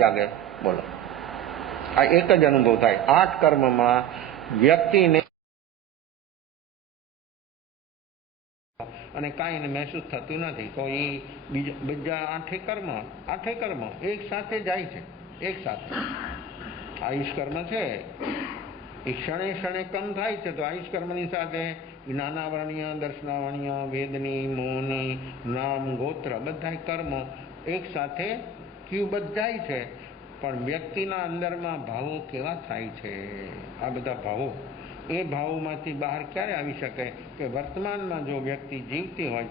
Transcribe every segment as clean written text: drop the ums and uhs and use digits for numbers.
જાગે. બોલો, આ એક જ અનુભવ થાય. 8 કર્મમાં વ્યક્તિને અને કાંઈને મહેસૂસ થતું નથી, તો એ બીજા 8 કર્મ એક સાથે જાય છે. એક સાથે આયુષ કર્મ છે એ ક્ષણે ક્ષણે કમ થાય છે, તો આયુષ કર્મની સાથે જ્ઞાનાવરણીય, દર્શનાવરણીય, વેદની, મોહની, નામ, ગોત્ર બધા કર્મો એક સાથે ક્યુબદ્ધ જાય છે. પણ વ્યક્તિના અંદરમાં ભાવો કેવા થાય છે? આ બધા ભાવો, એ ભાવોમાંથી બહાર ક્યારે આવી શકે? કે વર્તમાનમાં જો વ્યક્તિ જીવતી હોય,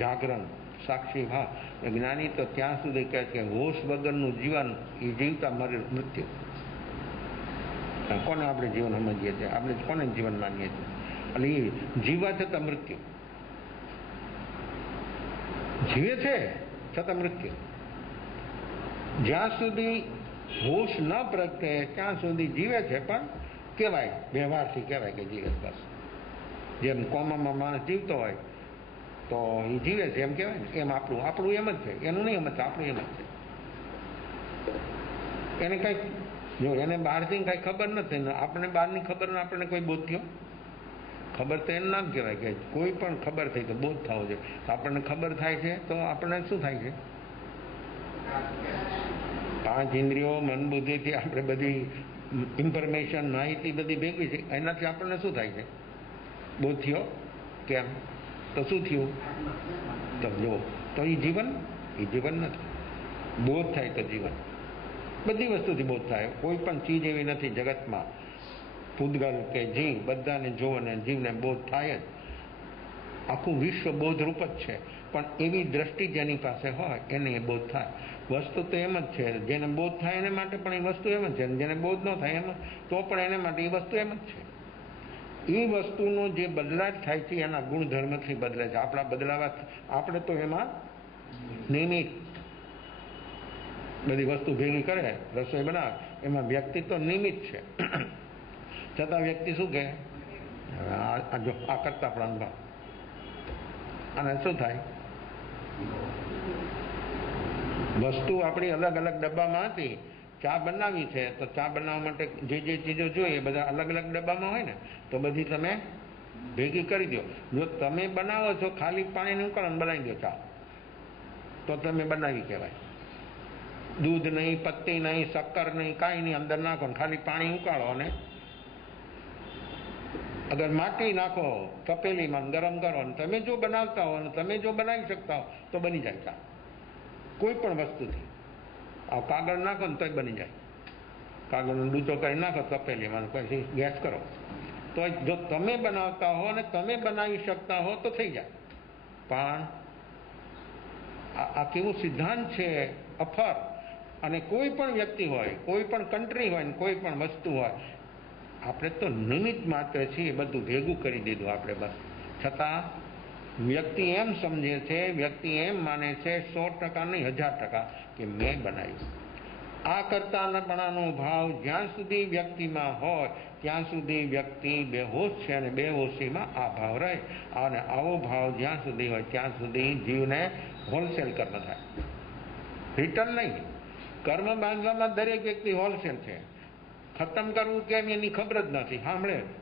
જાગરણ સાક્ષી ભાવ જ્ઞાની, તો ત્યાં સુધી કહે છે હોશ વગરનું જીવન એ જીવતા મૃત્યુ. કોને આપણે જીવન સમજીએ છીએ? આપણે કોને જીવન માનીએ છીએ? અને એ જીવવા છતાં મૃત્યુ, જીવે છે છતાં મૃત્યુ. જ્યાં સુધી હોશ ન પ્રગટે ત્યાં સુધી જીવે છે, પણ કહેવાય, વ્યવહારથી કહેવાય કે જીવે. બસ જેમ કોમામાં માણસ જીવતો હોય તો એ જીવે છે એમ કહેવાય ને, એમ આપણું એમ જ છે. એનું નહીં એમ જ છે, આપણું એમ જ છે. એને કંઈક જો એને બહારથી કંઈ ખબર નથી ને આપણને બહારની ખબર ને આપણને કોઈ બોધ થયો? ખબર તો એનું નામ કહેવાય કે કોઈ પણ ખબર થઈ તો બોધ થવો જોઈએ. આપણને ખબર થાય છે તો આપણને શું થાય છે? 5 ઇન્દ્રિયો, મન, બુદ્ધિથી આપણે બધી ઇન્ફોર્મેશન, માહિતી બધી ભેગી છે, એનાથી આપણને શું થાય છે? બોધ થયો. કેમ? તો શું થયું? તો જો, તો એ જીવન નથી. બોધ થાય તો જીવન. બધી વસ્તુથી બોધ થાય. કોઈ પણ ચીજ એવી નથી જગતમાં, પૂતગલ કે જીવ, બધાને જો અને જીવને બોધ થાય જ. આખું વિશ્વ બોધરૂપ જ છે, પણ એવી દ્રષ્ટિ જેની પાસે હોય એને એ બોધ થાય. વસ્તુ તો એમ જ છે, જેને બોધ થાય એને માટે પણ એ વસ્તુ એમ જ છે, જેને બોધ ન થાય એમાં તો પણ એને માટે એ વસ્તુ એમ જ છે. એ વસ્તુનો જે બદલાવ થાય છે એના ગુણધર્મથી બદલે છે. આપણા બદલાવા, આપણે તો એમાં નિમિત્ત, બધી વસ્તુ ભેગી કરે, રસોઈ બનાવે, એમાં વ્યક્તિ તો નિમિત્ત છે. છતાં વ્યક્તિ શું કહે? જો આ કરતા પણ અનુભવ, અને શું થાય? વસ્તુ આપણી અલગ અલગ ડબ્બામાં હતી. ચા બનાવી છે તો ચા બનાવવા માટે જે જે ચીજો જોઈએ બધા અલગ અલગ ડબ્બામાં હોય ને, તો બધી તમે ભેગી કરી દો. જો તમે બનાવો છો ખાલી પાણીનું ઉકાળો બનાવી દો ચા, તો તમે બનાવી કહેવાય. દૂધ નહીં, પત્તી નહીં, શક્કર નહીં, કાંઈ નહીં અંદર નાખો, ખાલી પાણી ઉકાળો અને અગર માટી નાખો તપેલીમાં, ગરમ કરો, અને તમે જો બનાવતા હો અને તમે જો બનાવી શકતા હો તો બની જાય ચા. કોઈ પણ વસ્તુથી. આ કાગળ નાખો ને તોય બની જાય. કાગળનો ડૂચો કરી નાખો તપેલીમાં, પછી ગેસ કરો, તો જો તમે બનાવતા હો અને તમે બનાવી શકતા હો તો થઈ જાય. પણ આ કેવું સિદ્ધાંત છે અફર. અને કોઈ પણ વ્યક્તિ હોય, કોઈ પણ કન્ટ્રી હોય ને કોઈ પણ વસ્તુ હોય, આપણે તો નિમિત્ત માત્ર છીએ. બધું ભેગું કરી દીધું આપણે બસ. છતાં વ્યક્તિ એમ સમજે છે, વ્યક્તિ એમ માને છે 100% નહીં 1000% કે મેં બનાવ્યું. આ કરતાપણાનો ભાવ જ્યાં સુધી વ્યક્તિમાં હોય ત્યાં સુધી વ્યક્તિ બેહોશ છે, અને બેહોશીમાં આ ભાવ રહે. અને આવો ભાવ જ્યાં સુધી હોય ત્યાં સુધી જીવને હોલસેલ કર્મ થાય, રિટર્ન નહીં. કર્મ બાંધવામાં દરેક વ્યક્તિ હોલસેલ છે. ખતમ કરવું કેમ એની ખબર જ નથી.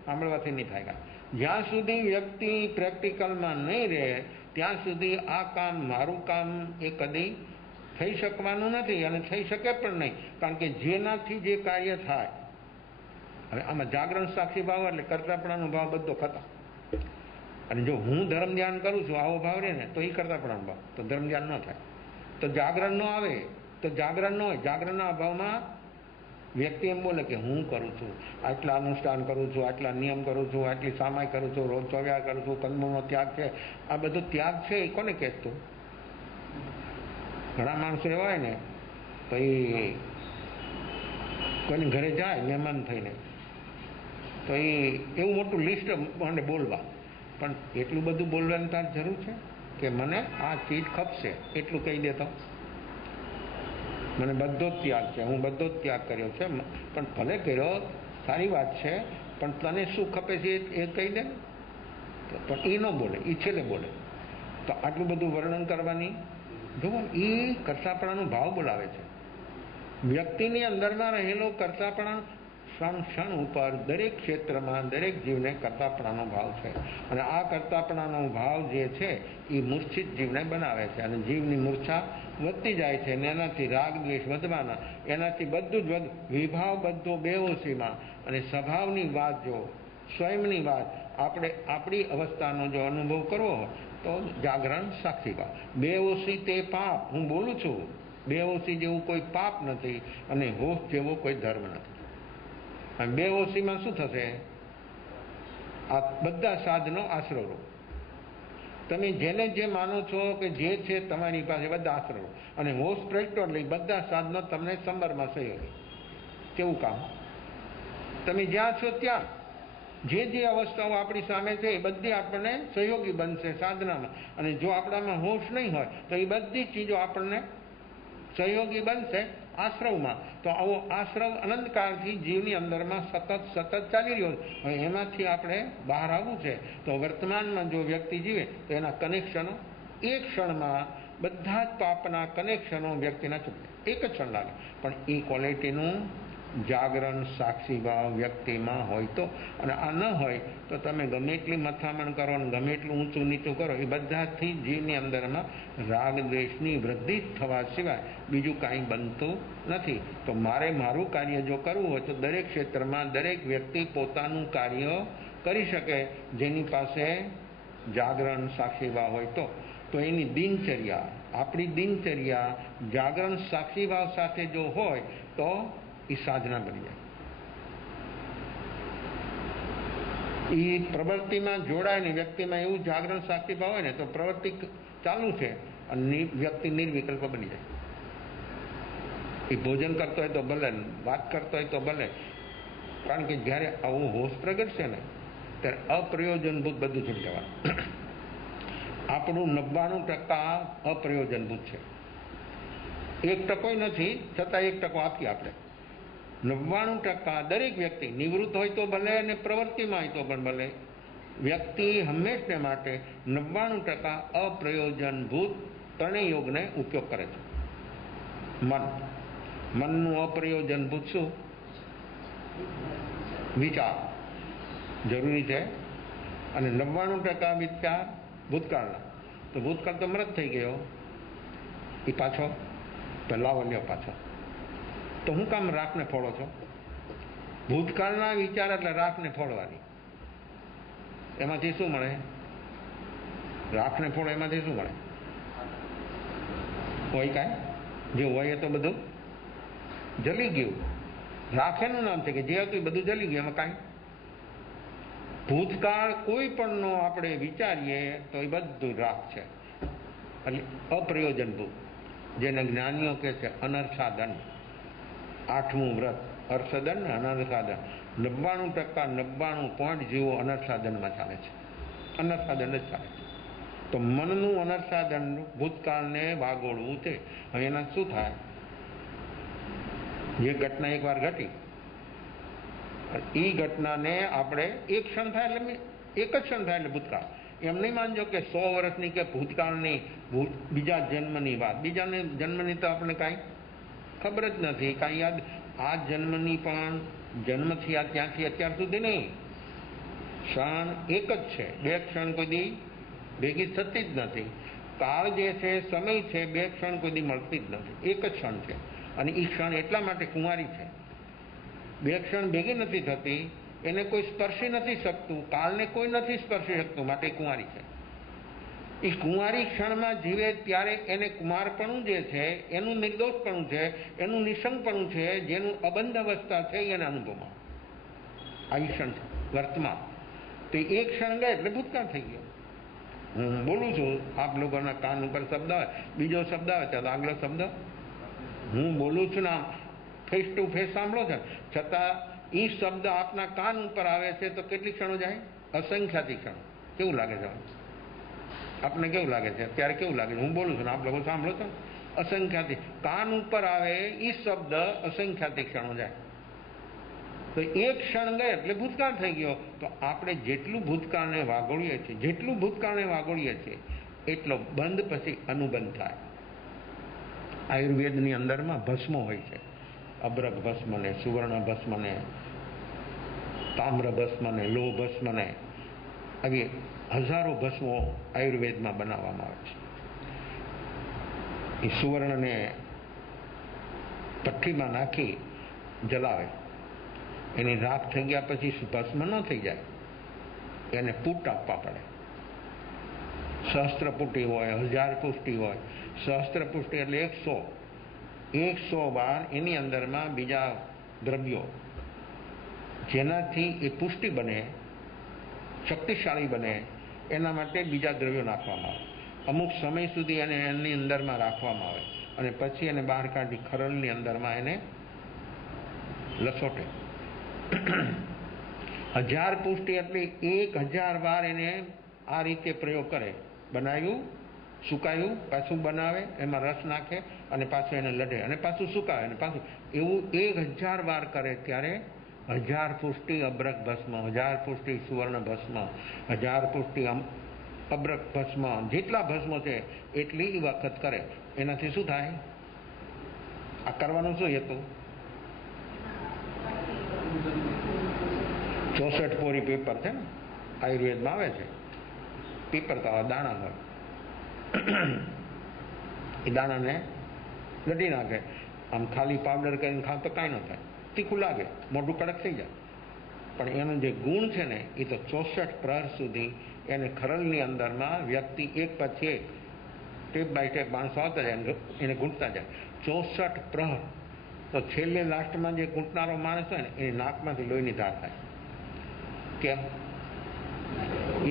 સાંભળવાથી નહીં થાય. જ્યાં સુધી વ્યક્તિ પ્રેક્ટિકલમાં નહીં રહે ત્યાં સુધી આ કામ, મારું કામ એ કદી થઈ શકવાનું નથી, અને થઈ શકે પણ નહીં. કારણ કે જેનાથી જે કાર્ય થાય, હવે આમાં જાગરણ સાક્ષી ભાવ એટલે કરતાપણાનો ભાવ બધો ખતમ. અને જો હું ધર્મ ધ્યાન કરું છું આવો ભાવ રહે ને તો એ કરતાપણાનો ભાવ, તો ધર્મ ધ્યાન ન થાય. તો જાગરણ ન આવે, તો જાગરણ ન હોય. જાગરણના અભાવમાં વ્યક્તિ એમ બોલે કે હું કરું છું, આટલા અનુષ્ઠાન કરું છું, આટલા નિયમ કરું છું, આટલી સામાય કરું છું, રોજ ચોવ્યા કરું છું, કંદમૂળનો ત્યાગ છે. આ બધો ત્યાગ છે એ કોને કહેતું? ઘણા માણસો એવા હોય ને, તો એ કોઈની ઘરે જાય મહેમાન થઈને, તો એ એવું મોટું લિસ્ટ મને બોલવા, પણ એટલું બધું બોલવાની તાર જરૂર છે કે મને આ ચીજ ખપશે એટલું કહી દેતો. મને બધો જ ત્યાગ છે, હું બધો જ ત્યાગ કર્યો છે, પણ ભલે કર્યો, સારી વાત છે, પણ તને શું ખપે છે એ કહી દે. પણ એ ન બોલે, એ છેલ્લે બોલે. તો આટલું બધું વર્ણન કરવાની, જુઓ, એ કરતાપણાનો ભાવ બોલાવે છે. વ્યક્તિની અંદરમાં રહેલો કરતાપણા ક્ષણ ઉપર દરેક ક્ષેત્રમાં દરેક જીવને કરતાપણાનો ભાવ છે, અને આ કરતાપણાનો ભાવ જે છે એ મૂર્છિત જીવને બનાવે છે, અને જીવની મૂર્છા વધતી જાય છે, અને એનાથી રાગ દ્વેષ વધવાના, એનાથી બધું જ વિભાવ બધો બેહોશીમાં, અને સ્વભાવની વાત જો સ્વયંની વાત આપણે આપણી અવસ્થાનો જો અનુભવ કરવો હોય તો જાગરણ સાક્ષીભાવ. બેહોશી તે પાપ, હું બોલું છું, બેહોશી જેવું કોઈ પાપ નથી, અને હોશ જેવો કોઈ ધર્મ નથી. અને બેહોશીમાં શું થશે? આ બધા સાધનો આશરો. તમે જેને જે માનો છો કે જે છે તમારી પાસે બધા આશરો, અને હોશ પ્રગટો લઈ બધા સાધનો તમને સંબરમાં સહયોગી. કેવું કામ? તમે જ્યાં છો ત્યાં જે જે અવસ્થાઓ આપણી સામે છે એ બધી આપણને સહયોગી બનશે સાધનામાં, અને જો આપણામાં હોશ નહીં હોય તો એ બધી ચીજો આપણને સહયોગી બનશે આશ્રવમાં. તો આવો આશ્રવ અનંતકાળથી જીવની અંદરમાં સતત ચાલી રહ્યો છે. હવે એમાંથી આપણે બહાર આવવું છે તો વર્તમાનમાં જો વ્યક્તિ જીવે તો એના કનેક્શનો એક ક્ષણમાં બધા જ પાપના કનેક્શનો વ્યક્તિના છૂટે, એક જ ક્ષણ લાગે. પણ એ ક્વોલિટીનું જાગરણ સાક્ષીભાવ વ્યક્તિમાં હોય તો, અને આ ન હોય તો તમે ગમે એટલી મથામણ કરો અને ગમે એટલું ઊંચું નીચું કરો, એ બધાથી જીવની અંદરમાં રાગ દ્વેષની વૃદ્ધિ થવા સિવાય બીજું કાંઈ બનતું નથી. તો મારું કાર્ય જો કરવું હોય તો દરેક ક્ષેત્રમાં દરેક વ્યક્તિ પોતાનું કાર્ય કરી શકે, જેની પાસે જાગરણ સાક્ષીભાવ હોય તો એની દિનચર્યા, આપણી દિનચર્યા જાગરણ સાક્ષીભાવ સાથે જો હોય તો એ સાધના બની જાય. એ પ્રવૃત્તિમાં જોડાય ને વ્યક્તિમાં એવું જાગરણ સાક્ષીભાવ હોય ને તો પ્રવૃત્તિ ચાલુ છે અને વ્યક્તિ નિર્વિકલ્પ બની જાય. એ ભોજન કરતો હોય તો ભલે, વાત કરતો હોય તો ભલે, કારણ કે જ્યારે આવું હોશ પ્રગટશે ને ત્યારે અપ્રયોજનભૂત બધું છૂટી જવાનું. આપણું 99% અપ્રયોજનભૂત છે. 1% નથી, છતાં 1% આપીએ આપણે. 99% દરેક વ્યક્તિ નિવૃત્ત હોય તો ભલે અને પ્રવૃત્તિમાં હોય તો પણ ભલે, વ્યક્તિ હંમેશને માટે 99% અપ્રયોજનભૂત ત્રણેય યોગને ઉપયોગ કરે છે. મનનું અપ્રયોજનભૂત શું? વિચાર જરૂરી છે, અને 99% વિચાર ભૂતકાળના. તો ભૂતકાળ તો મૃત થઈ ગયો, એ પાછો લાવલ્યો પાછો. તો હું કામ રાખને ફોડો છો? ભૂતકાળના વિચાર એટલે રાખને ફોડવાની. એમાંથી શું મળે? રાખને ફોડો એમાંથી શું મળે? હોય કાંઈ? જે હોય એ તો બધું જલી ગયું. રાખેનું નામ છે કે જે હતું એ બધું જલી ગયું, એમાં કાંઈ. ભૂતકાળ કોઈ પણનો આપણે વિચારીએ તો એ બધું રાખ છે, એટલે અપ્રયોજનભૂત. જેને જ્ઞાનીઓ કહે છે અનર્થાદન. 8મું વ્રત અર્થદન ને અનર્થાદન. 99% અનર્થાદનમાં ચાલે છે. અનર્થાદન જ ચાલે છે. તો મનનું અનર્થાદન ભૂતકાળને વાગોળવું છે. હવે એના શું થાય? જે ઘટના એકવાર ઘટી, એ ઘટનાને આપણે એક ક્ષણ થાય એટલે એક જ ક્ષણ થાય એટલે ભૂતકાળ. એમ નહીં માનજો કે 100 વર્ષની કે ભૂતકાળની બીજા જન્મની વાત. બીજા જન્મની તો આપણે કાંઈ ખબર જ નથી, કાંઈ યાદ. આ જન્મની પણ જન્મથી આ ત્યાંથી અત્યાર સુધી નહીં. ક્ષણ એક જ છે, બે ક્ષણ કોઈ દી ભેગી થતી જ નથી. કાળ જે છે, સમય છે, બે ક્ષણ કોઈ દી મળતી જ નથી, એક જ ક્ષણ છે. અને એ ક્ષણ એટલા માટે કુંવારી છે. બે ક્ષણ ભેગી નથી થતી, એને કોઈ સ્પર્શી નથી શકતું, કાળને કોઈ નથી સ્પર્શી શકતું, માટે કુંવારી છે. એ કુંવારી ક્ષણમાં જીવે ત્યારે એને કુમારપણું જે છે, એનું નિર્દોષપણું છે, એનું નિસંગપણું છે, જેનું અબંધ અવસ્થા છે એના અનુભવમાં આ ક્ષણ છે વર્તમાન. તો એક ક્ષણ ગયે એટલે ભૂતકાળ થઈ ગયો. હું બોલું છું, આપ લોકોના કાન ઉપર શબ્દ આવે, બીજો શબ્દ આવે ત્યારે આગલો શબ્દ હું બોલું છું ને ફેસ ટુ ફેસ સાંભળો છો, છતાં એ શબ્દ આપના કાન ઉપર આવે છે તો કેટલી ક્ષણો જાય? અસંખ્યાતી ક્ષણો. કેવું લાગે છે આપને? કેવું લાગે છે અત્યારે? કેવું લાગે છે? હું બોલું છું ને આપ લોકો સાંભળો છો, અસંખ્યાતી કાન ઉપર આવે એ શબ્દ અસંખ્યાતી ક્ષણો જાય. તો એક ક્ષણ ગયે એટલે ભૂતકાળ થઈ ગયો. તો આપણે જેટલું ભૂતકાળને વાગોળીએ છીએ એટલો બંધ પછી અનુબંધ થાય. આયુર્વેદની અંદરમાં ભસ્મો હોય છે, અબ્રક ભસ્મને, સુવર્ણ ભસ્મને, તામ્ર ભસ્મને, લોહ ભસ્મને, આવી હજારો ભસ્મો આયુર્વેદમાં બનાવવામાં આવે છે. એ સુવર્ણને ભઠ્ઠીમાં નાખી જલાવે, એની રાખ થઈ ગયા પછી ભસ્મ ન થઈ જાય, એને પૂટ આપવા પડે. સહસ્ત્રપુટી હોય, 1000 પુષ્ટિ હોય. સહસ્ત્રપુષ્ટિ એટલે 100 વાર એની અંદરમાં બીજા દ્રવ્યો જેનાથી એ પુષ્ટિ બને, શક્તિશાળી બને, એના માટે બીજા દ્રવ્યો નાખવામાં આવે. અમુક સમય સુધી એને એની અંદરમાં રાખવામાં આવે અને પછી એને બહાર કાઢી ખરલની અંદરમાં એને લસોટે. 1000 પુષ્ટિ એટલે 1000 વાર એને આ રીતે પ્રયોગ કરે. બનાવ્યું, સુકાયું, પાછું બનાવે, એમાં રસ નાખે અને પાછું એને લડે અને પાછું સુકાવે અને પાછું, એવું 1000 વાર કરે ત્યારે 1000 પુષ્ટિ અબ્રક ભસ્મ, 1000 પુષ્ટિ સુવર્ણ ભસ્મ, 1000 પુષ્ટિ અબ્રક ભસ્મ, જેટલા ભસ્મો છે એટલી વખત કરે. એનાથી શું થાય? આ કરવાનું શું હતું? 64 પોરી પેપર છે ને, આયુર્વેદમાં આવે છે. પેપર તો દાણા હોય, એ દાણાને લડી નાખે. આમ ખાલી પાવડર કરીને ખાવ તો કાંઈ ન થાય, તીખું લાગે, મોઢું કડક થઈ જાય. પણ એનો જે ગુણ છે ને એ તો 64 પ્રહર સુધી એને ખરલની અંદરમાં વ્યક્તિ એક પછી એક ટેપ બાય ટેપ માણસો આવતા જાય, એને ગૂંટતા જાય 64 પ્રહર. તો છેલ્લે લાસ્ટમાં જે ગૂંટનારો માણસ હોય ને એની નાકમાંથી લોહીની ધાર થાય. કેમ?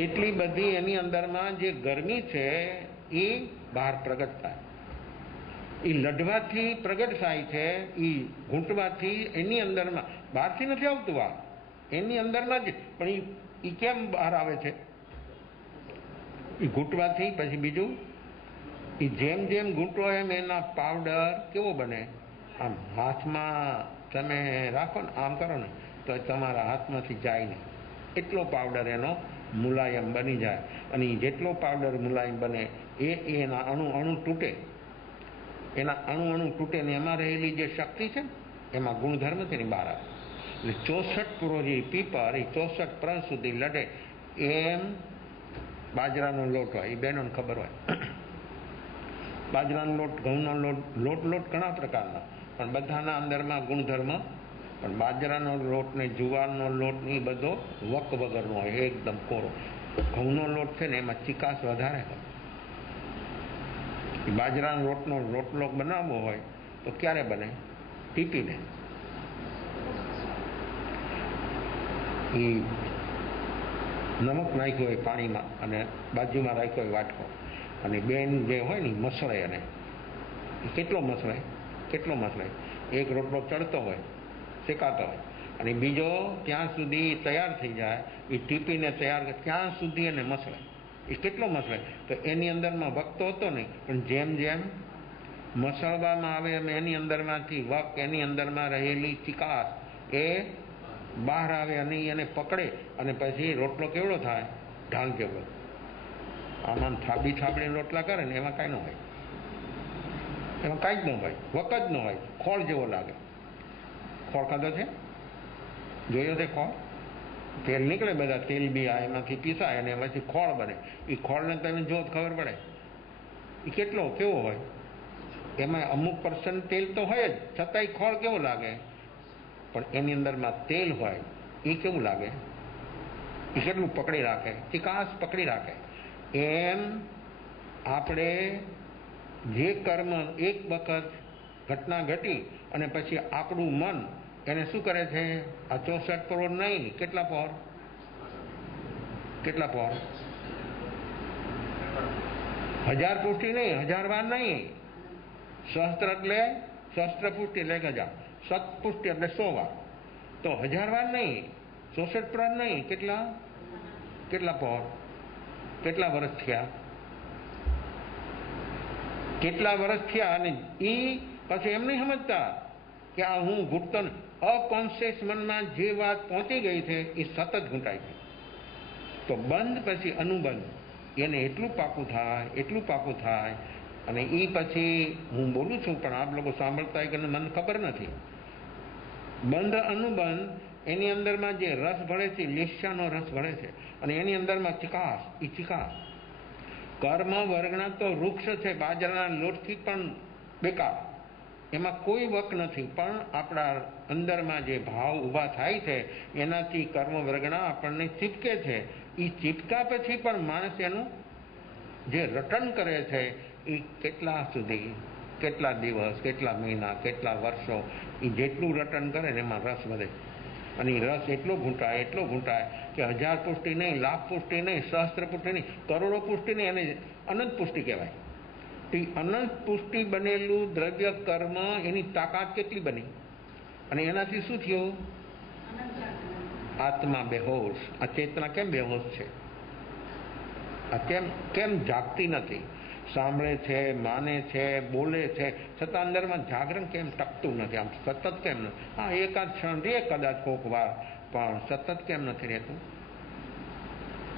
એટલી બધી એની અંદરમાં જે ગરમી છે એ બહાર પ્રગટ થાય. એ લડવાથી પ્રગટ થાય છે, એ ઘૂંટવાથી એની અંદરમાં, બહારથી નથી આવતું, આ એની અંદરમાં જ. પણ એ કેમ બહાર આવે છે? એ ઘૂંટવાથી. પછી બીજું, એ જેમ જેમ ઘૂંટો એમ એના પાવડર કેવો બને? આમ હાથમાં તમે રાખો ને, આમ કરો ને તો તમારા હાથમાંથી જાય નહીં, એટલો પાવડર એનો મુલાયમ બની જાય. અને જેટલો પાવડર મુલાયમ બને એના અણુ તૂટે, એના અણુ તૂટે ને એમાં રહેલી જે શક્તિ છે ને, એમાં ગુણધર્મ છે ને બહાર આવે. એટલે 64 પુરોજી પીપર એ 64 પ્રહર સુધી લડે. એમ બાજરાનો લોટ હોય, એ બહેનોને ખબર હોય. બાજરાનો લોટ, ઘઉંનો લોટ ઘણા પ્રકારના, પણ બધાના અંદરમાં ગુણધર્મ. પણ બાજરાનો લોટ ને જુવારનો લોટ ને એ બધો વક વગરનો હોય, એકદમ કોરો. ઘઉંનો લોટ છે ને એમાં ચિકાસ વધારે હોય. બાજરાના લોટનો રોટલો બનાવવો હોય તો ક્યારે બને? ટીપીને. એ નમક નાખ્યું હોય પાણીમાં અને બાજુમાં રાખ્યો હોય વાટકો, અને બેન જે હોય ને મસળે, અને કેટલો મસળે? એક રોટલો ચડતો હોય, શેકાતો હોય, અને બીજો ત્યાં સુધી તૈયાર થઈ જાય, એ ટીપીને તૈયાર ત્યાં સુધી એને મસળે. એ કેટલો મસળે? તો એની અંદરમાં વકતો હતો નહીં, પણ જેમ જેમ મસળવામાં આવે એમ એની અંદરમાંથી વક, એની અંદરમાં રહેલી ચિકાસ એ બહાર આવે અને એને પકડે, અને પછી રોટલો કેવડો થાય? ઢાલ જેવો. આમાં થાબડીને રોટલા કરે ને એમાં કાંઈ ન હોય, એમાં કાંઈ જ ન હોય, વક જ ન હોય, ખોળ જેવો લાગે. ખોળ ખાધો છે? જોયો છે ખોળ? તેલ નીકળે, બધા તેલ બી આ એમાંથી પીસાય અને એમાંથી ખોળ બને. એ ખોળને તમે જો ખબર પડે એ કેવો હોય. એમાં અમુક % તેલ તો હોય જ, છતાંય ખોળ કેવો લાગે? પણ એની અંદરમાં તેલ હોય એ કેવું લાગે? એ કેટલું પકડી રાખે? ચિકાસ પકડી રાખે. એમ આપણે જે કર્મ એક વખત ઘટના ઘટી અને પછી આપણું મન એને શું કરે છે? આ 64 કરોડ નહીં, કેટલા પોર? 1000 પુષ્ટિ નહીં, 1000 વાર નહીં. સહસ્ત્ર એટલે સહસ્ત્ર પુષ્ટિ એટલે 1000, શતપુષ્ટિ એટલે 100 વાર. તો 1000 વાર નહીં, 64 પ્રહર નહીં, કેટલા પોર? કેટલા વર્ષ થયા? અને એ પછી એમ નહીં સમજતા કે આ હું ઘૂંટતો, અકોન્શિયસ મનમાં જે વાત પહોંચી ગઈ છે એ સતત ઘૂંટાય છે. તો બંધ પછી અનુબંધ, એને એટલું પાકું થાય, અને એ પછી હું બોલું છું પણ આપ લોકો સાંભળતા હોય કે મને ખબર નથી. બંધ અનુબંધ, એની અંદરમાં જે રસ ભળે છે, લેસ્યાનો રસ ભળે છે, અને એની અંદરમાં ચિકાસ, એ ચિકાસ. કર્મ વર્ગના તો વૃક્ષ છે, બાજરાના લોટથી પણ બેકાર, એમાં કોઈ વક નથી. પણ આપણા અંદરમાં જે ભાવ ઊભા થાય છે એનાથી કર્મ વર્ગના આપણને ચીપકે છે. એ ચીપકા પછી પણ માણસ એનું જે રટન કરે છે એ કેટલા સુધી, કેટલા દિવસ, કેટલા મહિના, કેટલા વર્ષો, એ જેટલું રટન કરે ને એમાં રસ વધે. અને એ રસ એટલો ઘૂંટાય કે 1000 પુષ્ટિ નહીં, લાખ પુષ્ટિ નહીં, સહસ્ત્ર પુષ્ટિ નહીં, કરોડો પુષ્ટિ નહીં, અને અનંત પુષ્ટિ કહેવાય. તે અનંત પુષ્ટિ બનેલું દ્રવ્ય કર્મ, એની તાકાત કેટલી બની, અને એનાથી શું થયું? આત્મા બેહોશ. આ ચેતના કેમ બેહોશ છે? આ કેમ જાગતી નથી? સાંભળે છે, માને છે, બોલે છે, છતાં અંદરમાં જાગરણ કેમ ટકતું નથી? આમ સતત કેમ નથી? હા, એકાદ ક્ષણ રે કદાચ કોક વાર, પણ સતત કેમ નથી રહેતું?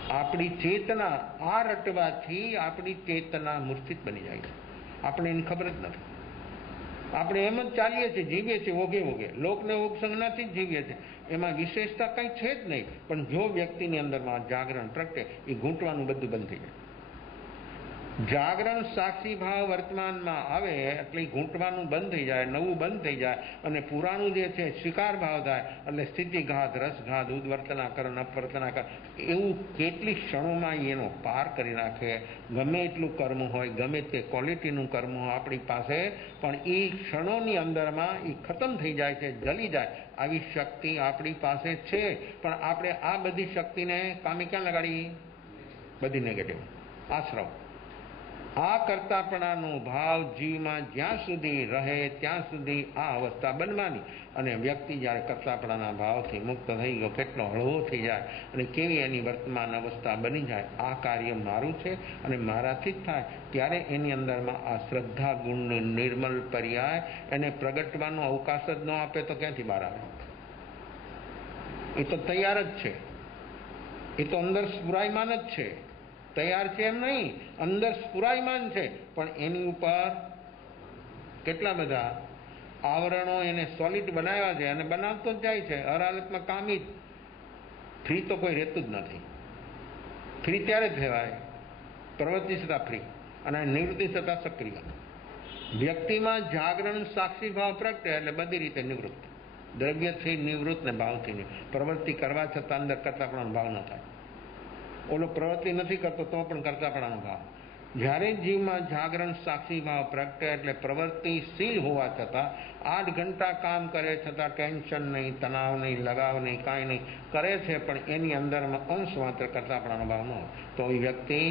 આપણી ચેતના આ રટવાથી આપણી ચેતના મૂર્છિત બની જાય છે. આપણે એની ખબર જ નથી. આપણે એમ જ ચાલીએ છીએ, જીવીએ છીએ ઓઘે. લોકને ઉપસંગનાથી જ જીવીએ છીએ. એમાં વિશેષતા કંઈ છે જ નહીં. પણ જો વ્યક્તિની અંદરમાં જાગરણ પ્રગટે, એ ઘૂંટવાનું બધું બંધ થઈ જાય. જાગરણ સાક્ષી ભાવ વર્તમાનમાં આવે એટલે ઘૂંટવાનું બંધ થઈ જાય, નવું બંધ થઈ જાય, અને પુરાણું જે છે સ્વીકાર ભાવ થાય. એટલે સ્થિતિઘાત, રસઘાત, ઉદ્વર્તનાકરણ, અપવર્તનાકરણ, એવું કેટલી ક્ષણોમાં એનો પાર કરી નાખે. ગમે એટલું કર્મ હોય, ગમે તે ક્વોલિટીનું કર્મ હોય આપણી પાસે, પણ એ ક્ષણોની અંદરમાં એ ખતમ થઈ જાય છે, જલી જાય. આવી શક્તિ આપણી પાસે છે, પણ આપણે આ બધી શક્તિને કામે ક્યાં લગાડી? બધી નેગેટિવ આશ્રવ. આ કરતાપણાનો ભાવ જીવમાં જ્યાં સુધી રહે ત્યાં સુધી આ અવસ્થા બનવાની. અને વ્યક્તિ જ્યારે કરતાપણાના ભાવથી મુક્ત થઈ ગયો, કેટલો હળવો થઈ જાય, અને કેવી એની વર્તમાન અવસ્થા બની જાય, આ કાર્ય મારું છે અને મારાથી જ થાય, ત્યારે એની અંદરમાં આ શ્રદ્ધા ગુણની નિર્મલ પર્યાય એને પ્રગટવાનો અવકાશ જ ન આપે તો ક્યાંથી બહાર આવે? એ તો તૈયાર જ છે, એ તો અંદર સ્ફુરાયમાન જ છે. તૈયાર છે એમ નહીં, અંદર સ્ફુરાયમાન છે, પણ એની ઉપર કેટલા બધા આવરણો એને સોલિડ બનાવ્યા છે, અને બનાવતો જ જાય છે. હર હાલતમાં કામી. ફ્રી તો કોઈ રહેતું જ નથી. ફ્રી ત્યારે જ કહેવાય પ્રવૃત્તિ છતાં ફ્રી, અને નિવૃત્તિ છતાં સક્રિય. વ્યક્તિમાં જાગરણ સાક્ષી ભાવ પ્રગટે એટલે બધી રીતે નિવૃત્ત. દ્રવ્યથી નિવૃત્ત ને ભાવથી પ્રવૃત્તિ કરવા છતાં અંદર કરતાપણાનો ભાવ ન થાય. ઓલો પ્રવૃત્તિ નથી કરતો તો પણ કરતાપણાનો ભાવ. જ્યારે જીવમાં જાગરણ સાક્ષી ભાવ પ્રગટે એટલે પ્રવૃત્તિશીલ હોવા છતાં 8 ઘંટા કામ કરે છતાં ટેન્શન નહીં, તણાવ નહીં, લગાવ નહીં, કાંઈ નહીં કરે છે, પણ એની અંદરમાં અંશ માત્ર કરતાપણાનો ભાવ ન હોય, તો એ વ્યક્તિ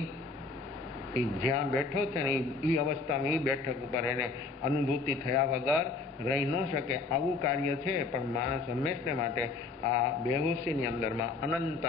એ જ્યાં બેઠો છે ને એ અવસ્થામાં, એ બેઠક ઉપર એને અનુભૂતિ થયા વગર રહી ન શકે. આવું કાર્ય છે. પણ માણસ હંમેશને માટે આ બેહોશીની અંદરમાં અનંત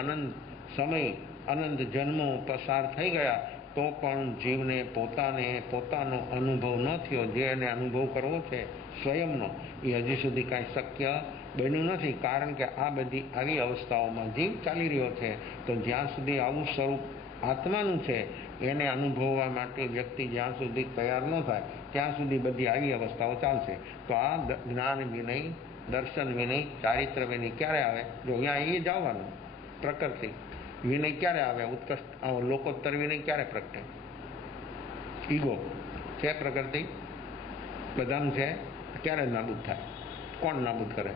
સમય, અનંત જન્મો પસાર થઈ ગયા, તો પણ જીવને પોતાનો અનુભવ ન થયો. જે એને અનુભવ કરવો છે સ્વયંનો, એ હજી સુધી કાંઈ શક્ય બન્યું નથી. કારણ કે આ બધી આવી અવસ્થાઓમાં જીવ ચાલી રહ્યો છે. તો જ્યાં સુધી આવું સ્વરૂપ આત્માનું છે એને અનુભવવા માટે વ્યક્તિ જ્યાં સુધી તૈયાર ન થાય, ત્યાં સુધી બધી આવી અવસ્થાઓ ચાલશે. તો આ જ્ઞાન વિનય, દર્શન વિનય, ચારિત્ર વિનય ક્યારે આવે? જો અહીંયા એ જ આવવાનું. પ્રકૃતિ વિનય ક્યારે આવે? ઉત્કૃષ્ટ લોકોત્તર વિનય ક્યારે પ્રગટે? ઈગો છે, પ્રકૃતિ બધાનું છે, ક્યારે નાબૂદ થાય? કોણ નાબૂદ કરે?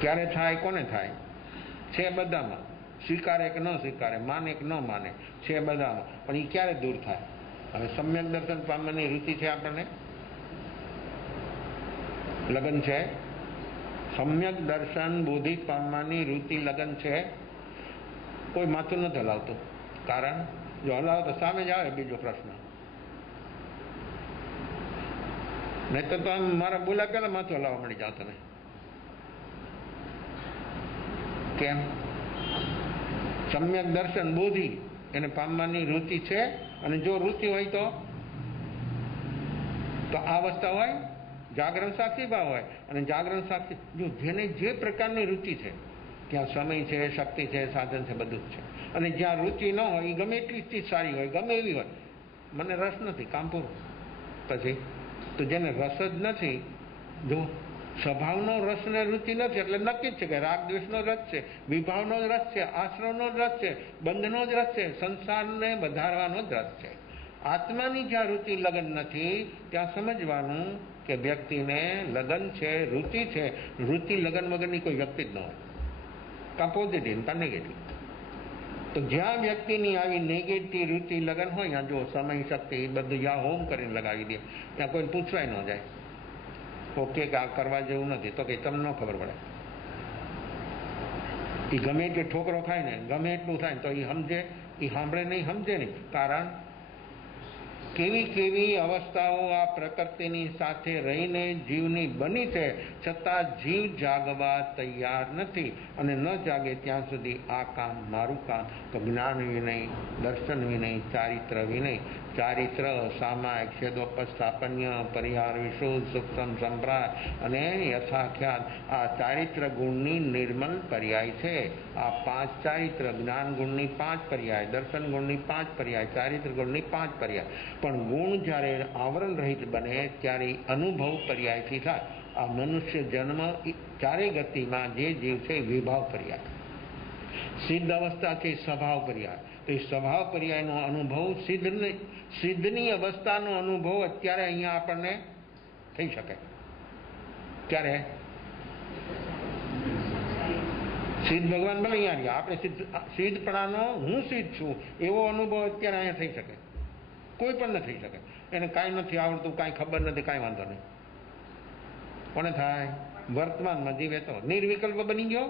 ક્યારે થાય? કોને થાય? છે બધામાં. સ્વીકારે કે ન સ્વીકારે, માને કે ન માને, છે બધામાં. પણ એ ક્યારે દૂર થાય? હવે સમ્યક દર્શન પામવાની રુચિ છે આપણને? લગન છે? સમ્યક દર્શન બોધિ પામવાની રુચિ લગન છે? કોઈ માથું નથી હલાવતું. કારણ જો હલાવો તો સામે જ આવે બીજો પ્રશ્ન. નહીં તો આમ મારા બોલ્યા પહેલા માથું હલાવવા મળી જાવ તમે. કેમ? સમ્યક દર્શન બોધિ એને પામવાની રુચિ છે. અને જો રુચિ હોય તો આ અવસ્થા હોય, જાગરણ સાક્ષી ભાવ હોય. અને જાગરણ સાક્ષી જો જેને જે પ્રકારની રુચિ છે, ત્યાં સમય છે, શક્તિ છે, સાધન છે, બધું જ છે. અને જ્યાં રુચિ ન હોય, એ ગમે એટલી ચીજ સારી હોય, ગમે એવી હોય, મને રસ નથી, કામ પૂરું. પછી તો જેને રસ જ નથી, જો સ્વભાવનો રસ ને રુચિ નથી એટલે નક્કી જ છે કે રાગ દ્વેષનો રસ છે, વિભાવનો જ રસ છે, આશ્રવનો જ રસ છે, બંધનો જ રસ છે, સંસારને વધારવાનો જ રસ છે. આત્માની જ્યાં રુચિ લગન નથી ત્યાં સમજવાનું કે વ્યક્તિને લગન છે, રુચિ છે. રુચિ લગન વગરની કોઈ વ્યક્તિ જ ન હોય, કાં પોઝિટિવ કાં નેગેટિવ. તો જ્યાં વ્યક્તિની આવી નેગેટિવ રુચિ લગન હોય ત્યાં જો સમય શક્તિ બધું જ્યાં હોમ કરીને લગાવી દે ત્યાં કોઈને પૂછવાય ન જાય. ઓકે કે આ કરવા જેવું નથી તો કે તમને ન ખબર પડે. એ ગમે તે ઠોકરો ખાય ને ગમે એટલું થાય તો એ સમજે, એ સાંભળે નહીં, સમજે નહીં. કારણ કેવી કેવી અવસ્થાઓ આ પ્રકૃતિની સાથે રહીને જીવની બની છે, છતાં જીવ જાગવા તૈયાર નથી. અને ન જાગે ત્યાં સુધી આ કામ મારું કામ. તો જ્ઞાન વિનય, દર્શન વિનય, ચારિત્ર વિનય. ચારિત્ર સામાયિક, છેદોપસ્થાપન્ય, પરિહાર, વિશુદ્ધ, સૂક્ષ્મ, સંપ્રાય અને યથાખ્યાત. આ ચારિત્ર ગુણની નિર્મલ પર્યાય છે. આ 5 ચારિત્ર, જ્ઞાન ગુણની 5 પર્યાય, દર્શન ગુણની 5 પર્યાય, ચારિત્ર ગુણની 5 પર્યાય. પણ ગુણ જ્યારે આવરણ રહિત બને ત્યારે અનુભવ પર્યાયથી થાય. આ મનુષ્ય જન્મ ચારે ગતિમાં જે જીવ છે વિભાવ પર્યાય, સિદ્ધ અવસ્થા છે સ્વભાવ પર્યાય. તો એ સ્વભાવ પર્યાયનો અનુભવ સિદ્ધની અવસ્થાનો અનુભવ અત્યારે અહીંયા આપણને થઈ શકે. ક્યારે સિદ્ધ ભગવાન ભલે અહીંયા રહ્યા, આપણે સિદ્ધપણાનો હું સિદ્ધ છું એવો અનુભવ અત્યારે અહીંયા થઈ શકે. કોઈ પણ ન થઈ શકે. એને કાંઈ નથી આવડતું, કાંઈ ખબર નથી, કાંઈ વાંધો નહીં. કોને થાય? વર્તમાનમાં જીવે તો નિર્વિકલ્પ બની ગયો.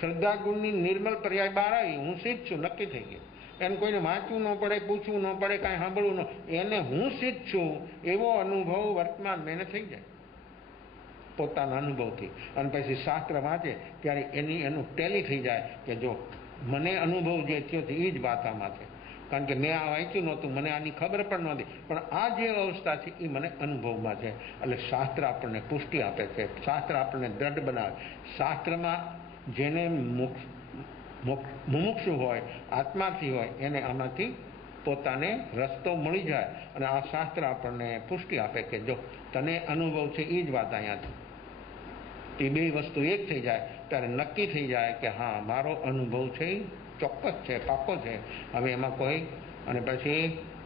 શ્રદ્ધા ગુણની નિર્મલ પર્યાય બહાર આવી, હું સિદ્ધ છું, નક્કી થઈ ગયું. એને કોઈને વાંચવું ન પડે, પૂછવું ન પડે, કાંઈ સાંભળવું ન, એને હું સિદ્ધ છું એવો અનુભવ વર્તમાન એને થઈ જાય પોતાના અનુભવથી. અને પછી શાસ્ત્ર વાંચે ત્યારે એનું ટેલી થઈ જાય કે જો મને અનુભવ જે થયો છે એ જ વાત આમાં છે. કારણ કે મેં આ વાંચ્યું નહોતું, મને આની ખબર પણ નહોતી, પણ આ જે અવસ્થા છે એ મને અનુભવમાં છે. એટલે શાસ્ત્ર આપણને પુષ્ટિ આપે છે, શાસ્ત્ર આપણને દ્રઢ બનાવે. શાસ્ત્રમાં જેને મુમુક્ષુ હોય, આત્માથી હોય, એને આમાંથી પોતાને રસ્તો મળી જાય. અને આ શાસ્ત્ર આપણને પુષ્ટિ આપે કે જો તને અનુભવ છે એ જ વાત અહીંયા છે. એ બે વસ્તુ એક થઈ જાય ત્યારે નક્કી થઈ જાય કે હા મારો અનુભવ છે ચોક્કસ છે, પાકો છે. હવે એમાં કોઈ, અને પછી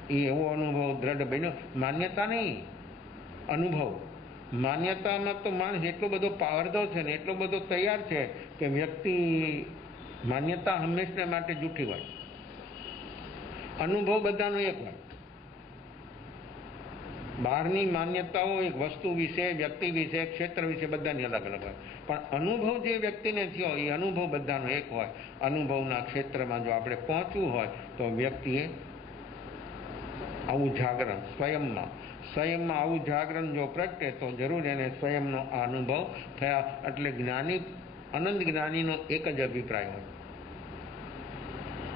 એ એવો અનુભવ દ્રઢ બન્યો. માન્યતા નહીં, અનુભવ. માન્યતામાં તો માણસ એટલો બધો પાવરધો છે ને એટલો બધો તૈયાર છે કે વ્યક્તિ માન્યતા હંમેશા માટે જૂઠી હોય. અનુભવ બધાનો એક હોય. બહારની માન્યતાઓ એક વસ્તુ વિશે, વ્યક્તિ વિશે, ક્ષેત્ર વિશે બધાની અલગ અલગ હોય, પણ અનુભવ જે વ્યક્તિને થયો એ અનુભવ બધાનો એક હોય. અનુભવના ક્ષેત્રમાં જો આપણે પહોંચવું હોય તો વ્યક્તિએ આવું જાગરણ સ્વયંમાં આવું જાગરણ જો પ્રગટે તો જરૂર એને સ્વયંનો આ અનુભવ થયા. એટલે જ્ઞાની, અનંત જ્ઞાનીનો એક જ અભિપ્રાય હોય.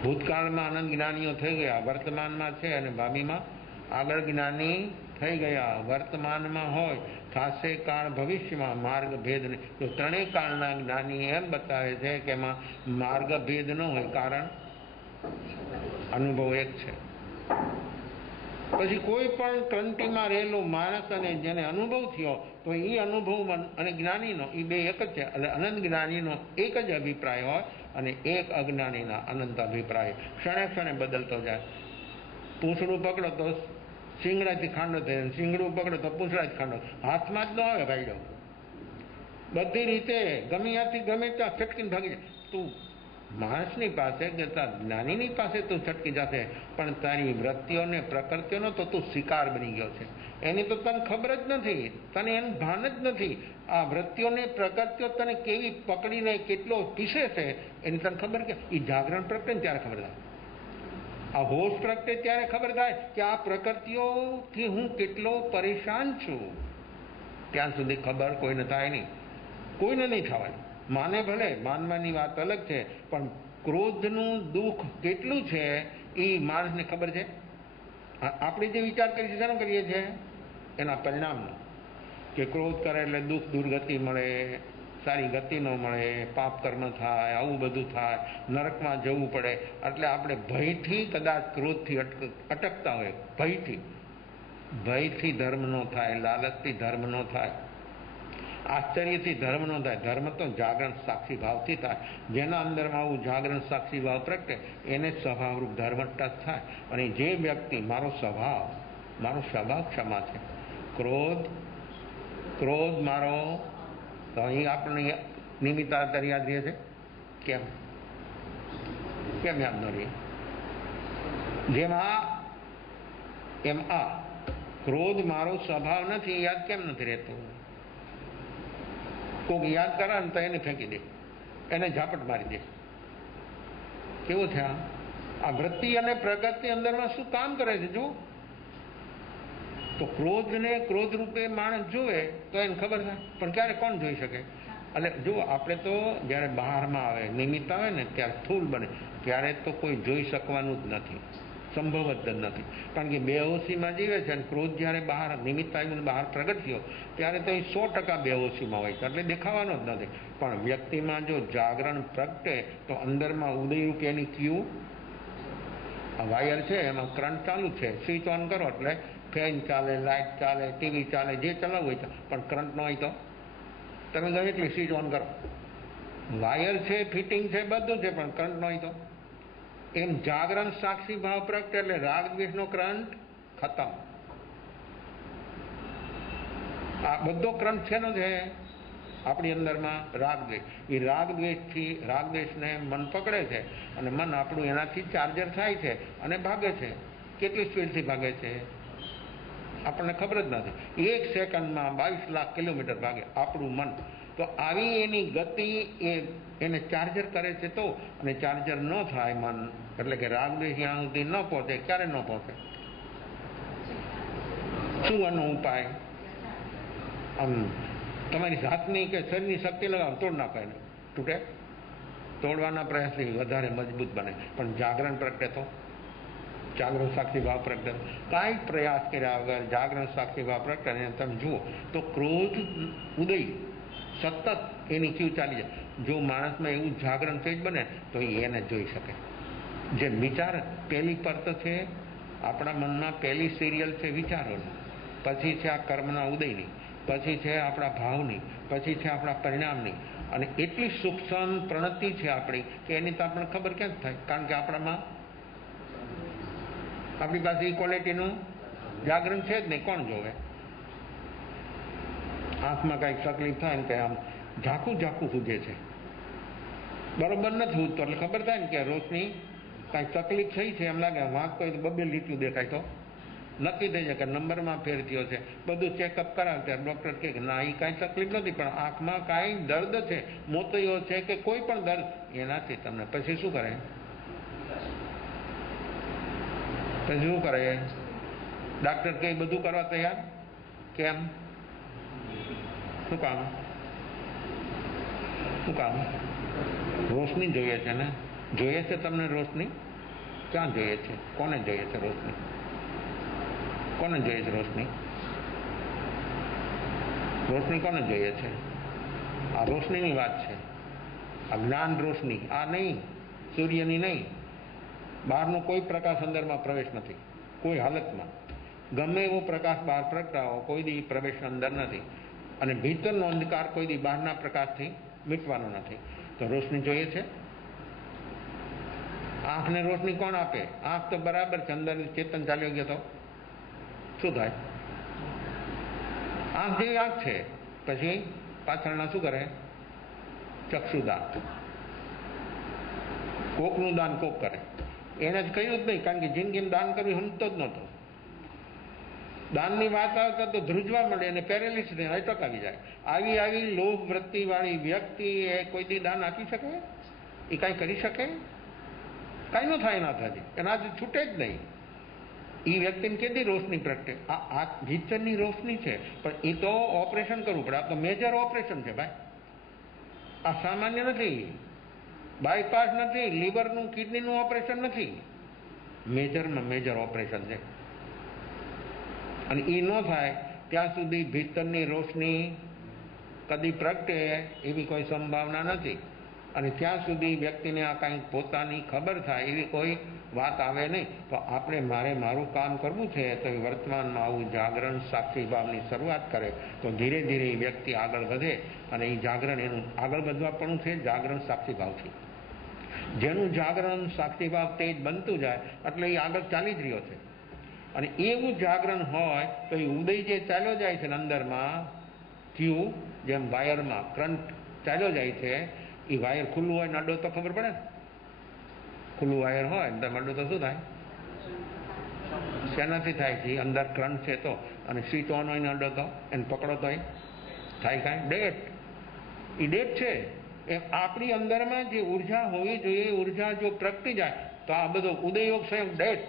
ભૂતકાળમાં અનંત જ્ઞાનીઓ થઈ ગયા, વર્તમાનમાં છે, અને ભાવિમાં આગળ જ્ઞાની થઈ ગયા. વર્તમાનમાં હોય, થાશે કાળ ભવિષ્યમાં માર્ગ ભેદ નહીં. તો ત્રણેય કાળના જ્ઞાની એમ બતાવે છે કે એમાં માર્ગ ભેદ ન હોય, કારણ અનુભવ એક છે. પછી કોઈ પણ ક્રાંતિમાં રહેલો માણસ અને જેને અનુભવ થયો તો એ અનુભવ અને જ્ઞાનીનો એ બે એક જ છે. એટલે અનંત જ્ઞાનીનો એક જ અભિપ્રાય હોય અને એક અજ્ઞાનીના અનંત અભિપ્રાય ક્ષણે ક્ષણે બદલતો જાય. પૂંછડું પકડો તો શિંગડાથી ખાંડો થાય, શિંગડું પકડો તો પૂંછડાથી ખાંડો. હાથમાં જ ન આવે ભાઈડો. બધી રીતે ગમે ત્યાંથી ગમે ત્યાં છટકીને ભાગી જાય. તું માણસની પાસે કે જ્ઞાનીની પાસે તું છટકી જશે, પણ તારી વૃત્તિઓને, પ્રકૃતિઓનો તો તું શિકાર બની ગયો છે. એની તો તને ખબર જ નથી, તને એનું ભાન જ નથી. આ વૃત્તિઓને, પ્રકૃતિઓ તને કેવી પકડીને કેટલો પીસે છે એની તને ખબર કે એ જાગરણ પ્રગટે ને ત્યારે ખબર થાય. આ હોશ પ્રગટે ત્યારે ખબર થાય કે આ પ્રકૃતિઓથી હું કેટલો પરેશાન છું. ત્યાં સુધી ખબર કોઈને થાય નહીં, કોઈને નહીં થવાની. માને ભલે, માનવાની વાત અલગ છે, પણ ક્રોધનું દુઃખ કેટલું છે એ માણસને ખબર છે. આપણે જે વિચાર કરીએ છીએ શાનો કરીએ છીએ? એના પરિણામનો. કે ક્રોધ કરે એટલે દુઃખ, દુર્ગતિ મળે, સારી ગતિ ન મળે, પાપ કર્મ થાય, આવું બધું થાય, નરકમાં જવું પડે. એટલે આપણે ભયથી કદાચ ક્રોધથી અટકતા હોય. ભયથી ધર્મ ન થાય, લાલચથી ધર્મ ન થાય. આશ્ચર્યથી ધર્મ ન થાય. ધર્મ તો જાગરણ સાક્ષી ભાવથી થાય. જેના અંદરમાં આવું જાગરણ સાક્ષી ભાવ પ્રગટે એને સ્વભાવરૂપ ધર્મ ટચ થાય. અને જે વ્યક્તિ મારો સ્વભાવ ક્ષમા છે, ક્રોધ મારો, તો અહીં આપણને નિમિત્તા યાદ રહે છે. કેમ યાદ ન રહે? જેમ એમ ક્રોધ મારો સ્વભાવ નથી, યાદ કેમ નથી રહેતો? કોઈક યાદ કરે ને તો એને ફેંકી દે, એને ઝાપટ મારી દે. કેવું છે આ વૃત્તિ અને પ્રગતિ અંદરમાં શું કામ કરે છે? જો તો ક્રોધને ક્રોધ રૂપે માણસ જોવે તો એને ખબર થાય, પણ ક્યારે કોણ જોઈ શકે? એટલે જો આપણે તો જ્યારે બહારમાં આવે, નિમિત્ત આવે ને ત્યારે સ્થૂળ બને, ત્યારે તો કોઈ જોઈ શકવાનું જ નથી, સંભવ જ નથી. કારણ કે બેહોશીમાં જીવે છે અને ક્રોધ જ્યારે બહાર નિમિત્ત આવીને બહાર પ્રગટ થયો ત્યારે તો એ 100% બેહોશીમાં હોય છે, એટલે દેખાવાનો જ નથી. પણ વ્યક્તિમાં જો જાગરણ પ્રગટે તો અંદરમાં ઉદયરૂપ એની ક્યુ વાયર છે, એમાં કરંટ ચાલુ છે, સ્વિચ ઓન કરો એટલે ફેન ચાલે, લાઇટ ચાલે, ટીવી ચાલે, જે ચલાવવું હોય તો. પણ કરંટ ન હોય તો તમે ગમે એટલી સ્વિચ ઓન કરો, વાયર છે, ફિટિંગ છે, બધું છે, પણ કરંટ ન હોય તો. એમ જાગરણ સાક્ષી ભાવ પ્રગટે એટલે રાગ દ્વેષનો કરંટ ખતમ. આ બધો કરંટ છે નો છે આપણી અંદરમાં રાગ દ્વેષ. એ રાગ દ્વેષને મન પકડે છે અને મન આપણું એનાથી ચાર્જર થાય છે અને ભાગે છે. કેટલી સ્પીડથી ભાગે છે આપણને ખબર જ નથી. 1 સેકન્ડમાં 22 લાખ કિલોમીટર ભાગે આપણું મન. તો આવી એની ગતિ એને ચાર્જર કરે છે. તો અને ચાર્જર ન થાય મન, એટલે કે રાગ દ્વેષ ત્યાં સુધી ન પહોંચે. ક્યારે ન પહોંચે? શું આનો ઉપાય? આમ તમારી જાતની કે શરીરની શક્તિ લગાવો, તોડ નાખો એને, તૂટે. તોડવાના પ્રયાસથી વધારે મજબૂત બને. પણ જાગરણ પ્રગટે તો, જાગરણ સાક્ષી ભાવ પ્રગટે, કાંઈ પ્રયાસ કર્યા વગર જાગરણ સાક્ષી ભાવ પ્રગટે તમે જુઓ તો ક્રોધ ઉદય સતત એની ક્યુ ચાલી જાય. જો માણસમાં એવું જાગરણ તેજ બને તો એને જોઈ શકે. જે વિચાર પહેલી પરત છે આપણા મનમાં, પહેલી સિરિયલ છે વિચારોની, પછી છે આ કર્મના ઉદયની, પછી છે આપણા ભાવની, પછી છે આપણા પરિણામની. અને એટલી સૂક્ષ્મ પ્રણતિ છે આપણી કે એની તો આપણને ખબર ક્યાં જ થાય? કારણ કે આપણી પાસે એ ક્વોલિટીનું જાગરણ છે જ નહીં. કોણ જોવે? આંખમાં કાંઈક તકલીફ થાય ને કે આમ ઝાંખું સૂજે છે, બરોબર નથી સૂજતો, એટલે ખબર થાય ને કે રોશની કાંઈક તકલીફ થઈ છે, એમ લાગે. વાંકતો હોય તો 2 લીટું દેખાય તો નક્કી થઈ જાય કે નંબરમાં ફેર થયો છે. બધું ચેકઅપ કરાવે ત્યારે ડૉક્ટર કહે કે ના, એ કાંઈ તકલીફ નથી, પણ આંખમાં કાંઈ દર્દ છે, મોતિયો છે કે કોઈ પણ દર્દ એનાથી તમને. પછી શું કરે? ડાક્ટર કંઈ બધું કરવા તૈયાર? કેમ? શું કામ? રોશની જોઈએ છે ને? જોઈએ છે તમને રોશની? ક્યાં જોઈએ છે? કોને જોઈએ છે રોશની? કોને જોઈએ છે રોશની? રોશની કોને જોઈએ છે? આ રોશનીની વાત છે, આ જ્ઞાન રોશની. આ નહીં, સૂર્યની નહીં. બહારનો કોઈ પ્રકાશ અંદરમાં પ્રવેશ નથી, કોઈ હાલતમાં. ગમે એવો પ્રકાશ બહાર પ્રગટાવો, કોઈ દી પ્રવેશ અંદર નથી. અને ભીતરનો અંધકાર કોઈ દી બહારના પ્રકાશથી મીટવાનો નથી. તો રોશની જોઈએ છે. આંખને રોશની કોણ આપે? આંખ તો બરાબર છે, અંદર ચેતન ચાલ્યો ગયો તો શું થાય? આંખ જેવી આંખ છે, પછી પાછળના શું કરે? ચક્ષુદાન. કોકનું દાન કોક કરે. એને જ કહ્યું જ નહીં, કારણ કે જિંદગીમાં દાન કરવું સમજતો જ નહોતો. દાનની વાત આવતા તો ધ્રુજવા મળે અને પેરેલિસ ને અટક આવી જાય. આવી લોભ વૃત્તિવાળી વ્યક્તિ એ કોઈ દી દાન આપી શકે? એ કાંઈ કરી શકે? કાંઈ ન થાય એનાથી, એનાથી છૂટે જ નહીં. એ વ્યક્તિને કેદી રોશની પ્રગટે? આ ભીતરની રોશની છે, પણ એ તો ઓપરેશન કરવું પડે. આ તો મેજર ઓપરેશન છે ભાઈ, આ સામાન્ય નથી. બાયપાસ નથી, લીવરનું કિડનીનું ઓપરેશન નથી, મેજરમાં મેજર ઓપરેશન છે. અને એ ન થાય ત્યાં સુધી ભીતરની રોશની કદી પ્રગટે એવી કોઈ સંભાવના નથી. અને ત્યાં સુધી વ્યક્તિને આ કાંઈ પોતાની ખબર થાય એવી કોઈ વાત આવે નહીં. તો આપણે મારું કામ કરવું છે તો એ વર્તમાનમાં આવું જાગરણ સાક્ષી ભાવની શરૂઆત કરે તો ધીરે ધીરે એ વ્યક્તિ આગળ વધે. અને એ જાગરણ એનું આગળ વધવાપણું છે જાગરણ સાક્ષી ભાવથી. જેનું જાગરણ સાક્ષી ભાવ તેજ બનતું જાય એટલે એ આગળ ચાલી જ રહ્યો છે. અને એવું જાગરણ હોય તો એ ઉદય જે ચાલ્યો જાય છે ને અંદરમાં ક્યુ જેમ વાયરમાં કરંટ ચાલ્યો જાય છે, એ વાયર ખુલ્લું હોય ને અડો તો ખબર પડે ને. ખુલ્લું વાયર હોય ને અડો તો શું થાય? શેનાથી થાય છે? અંદર કરંટ છે તો. અને સ્વિચ ઓન હોય ને અડો તો એને પકડો તો થાય કાંઈ ડેટ. એ ડેટ છે. એમ આપણી અંદરમાં જે ઉર્જા હોવી જોઈએ એ ઉર્જા જો પ્રગટી જાય તો આ બધો ઉદયયોગ સંયોગ ડેટ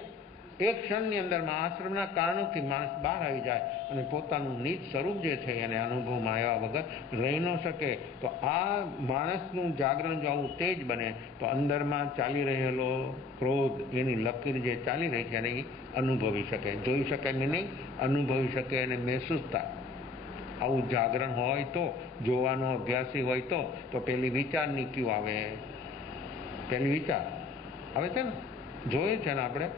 એક ક્ષણની અંદરમાં આશ્રમના કારણોથી માણસ બહાર આવી જાય અને પોતાનું નીચ સ્વરૂપ જે છે એને અનુભવમાં આવ્યા વગર રહી ન શકે. તો આ માણસનું જાગરણ જો આવું તેજ બને તો અંદરમાં ચાલી રહેલો ક્રોધ એની લકીર જે ચાલી રહી છે એને એ અનુભવી શકે, જોઈ શકે નહીં, અનુભવી શકે અને મહેસૂસ થાય. આવું જાગરણ હોય તો, જોવાનો અભ્યાસી હોય તો પેલી વિચારની ક્યુ આવે. પેલી વિચાર આવે છે ને, જોઈએ છે ને આપણે.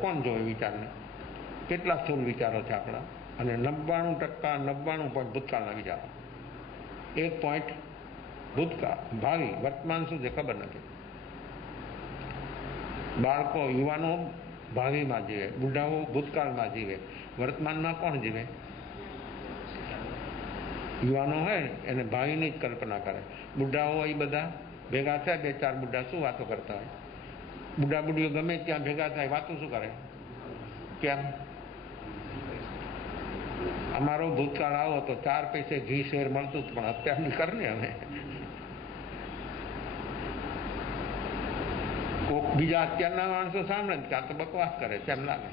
કોણ જોવે વિચારને? કેટલા સ્થૂળ વિચારો છે આપણા? અને 99% ભૂતકાળના વિચારો. 1% ભૂતકાળ, ભાવિ, વર્તમાન શું છે ખબર નથી. બાળકો, યુવાનો ભાવિમાં જીવે, બુઢાઓ ભૂતકાળમાં જીવે, વર્તમાનમાં કોણ જીવે? યુવાનો હોય એને ભાવિની જ કલ્પના કરે. બુઢાઓ એ બધા ભેગા થાય, 2-4 બુઢા શું વાતો કરતા હોય? બુઢા બુઢીઓ ગમે ત્યાં ભેગા થાય વાતો શું કરે? કેમ? અમારો ભૂતકાળ આવો તો 4 પૈસે ઘી શેર મળતું પણ અત્યારની કર ને અમે. કોક બીજા અત્યારના માણસો સાંભળે ત્યાં તો બકવાસ કરે છે એમ લાગે.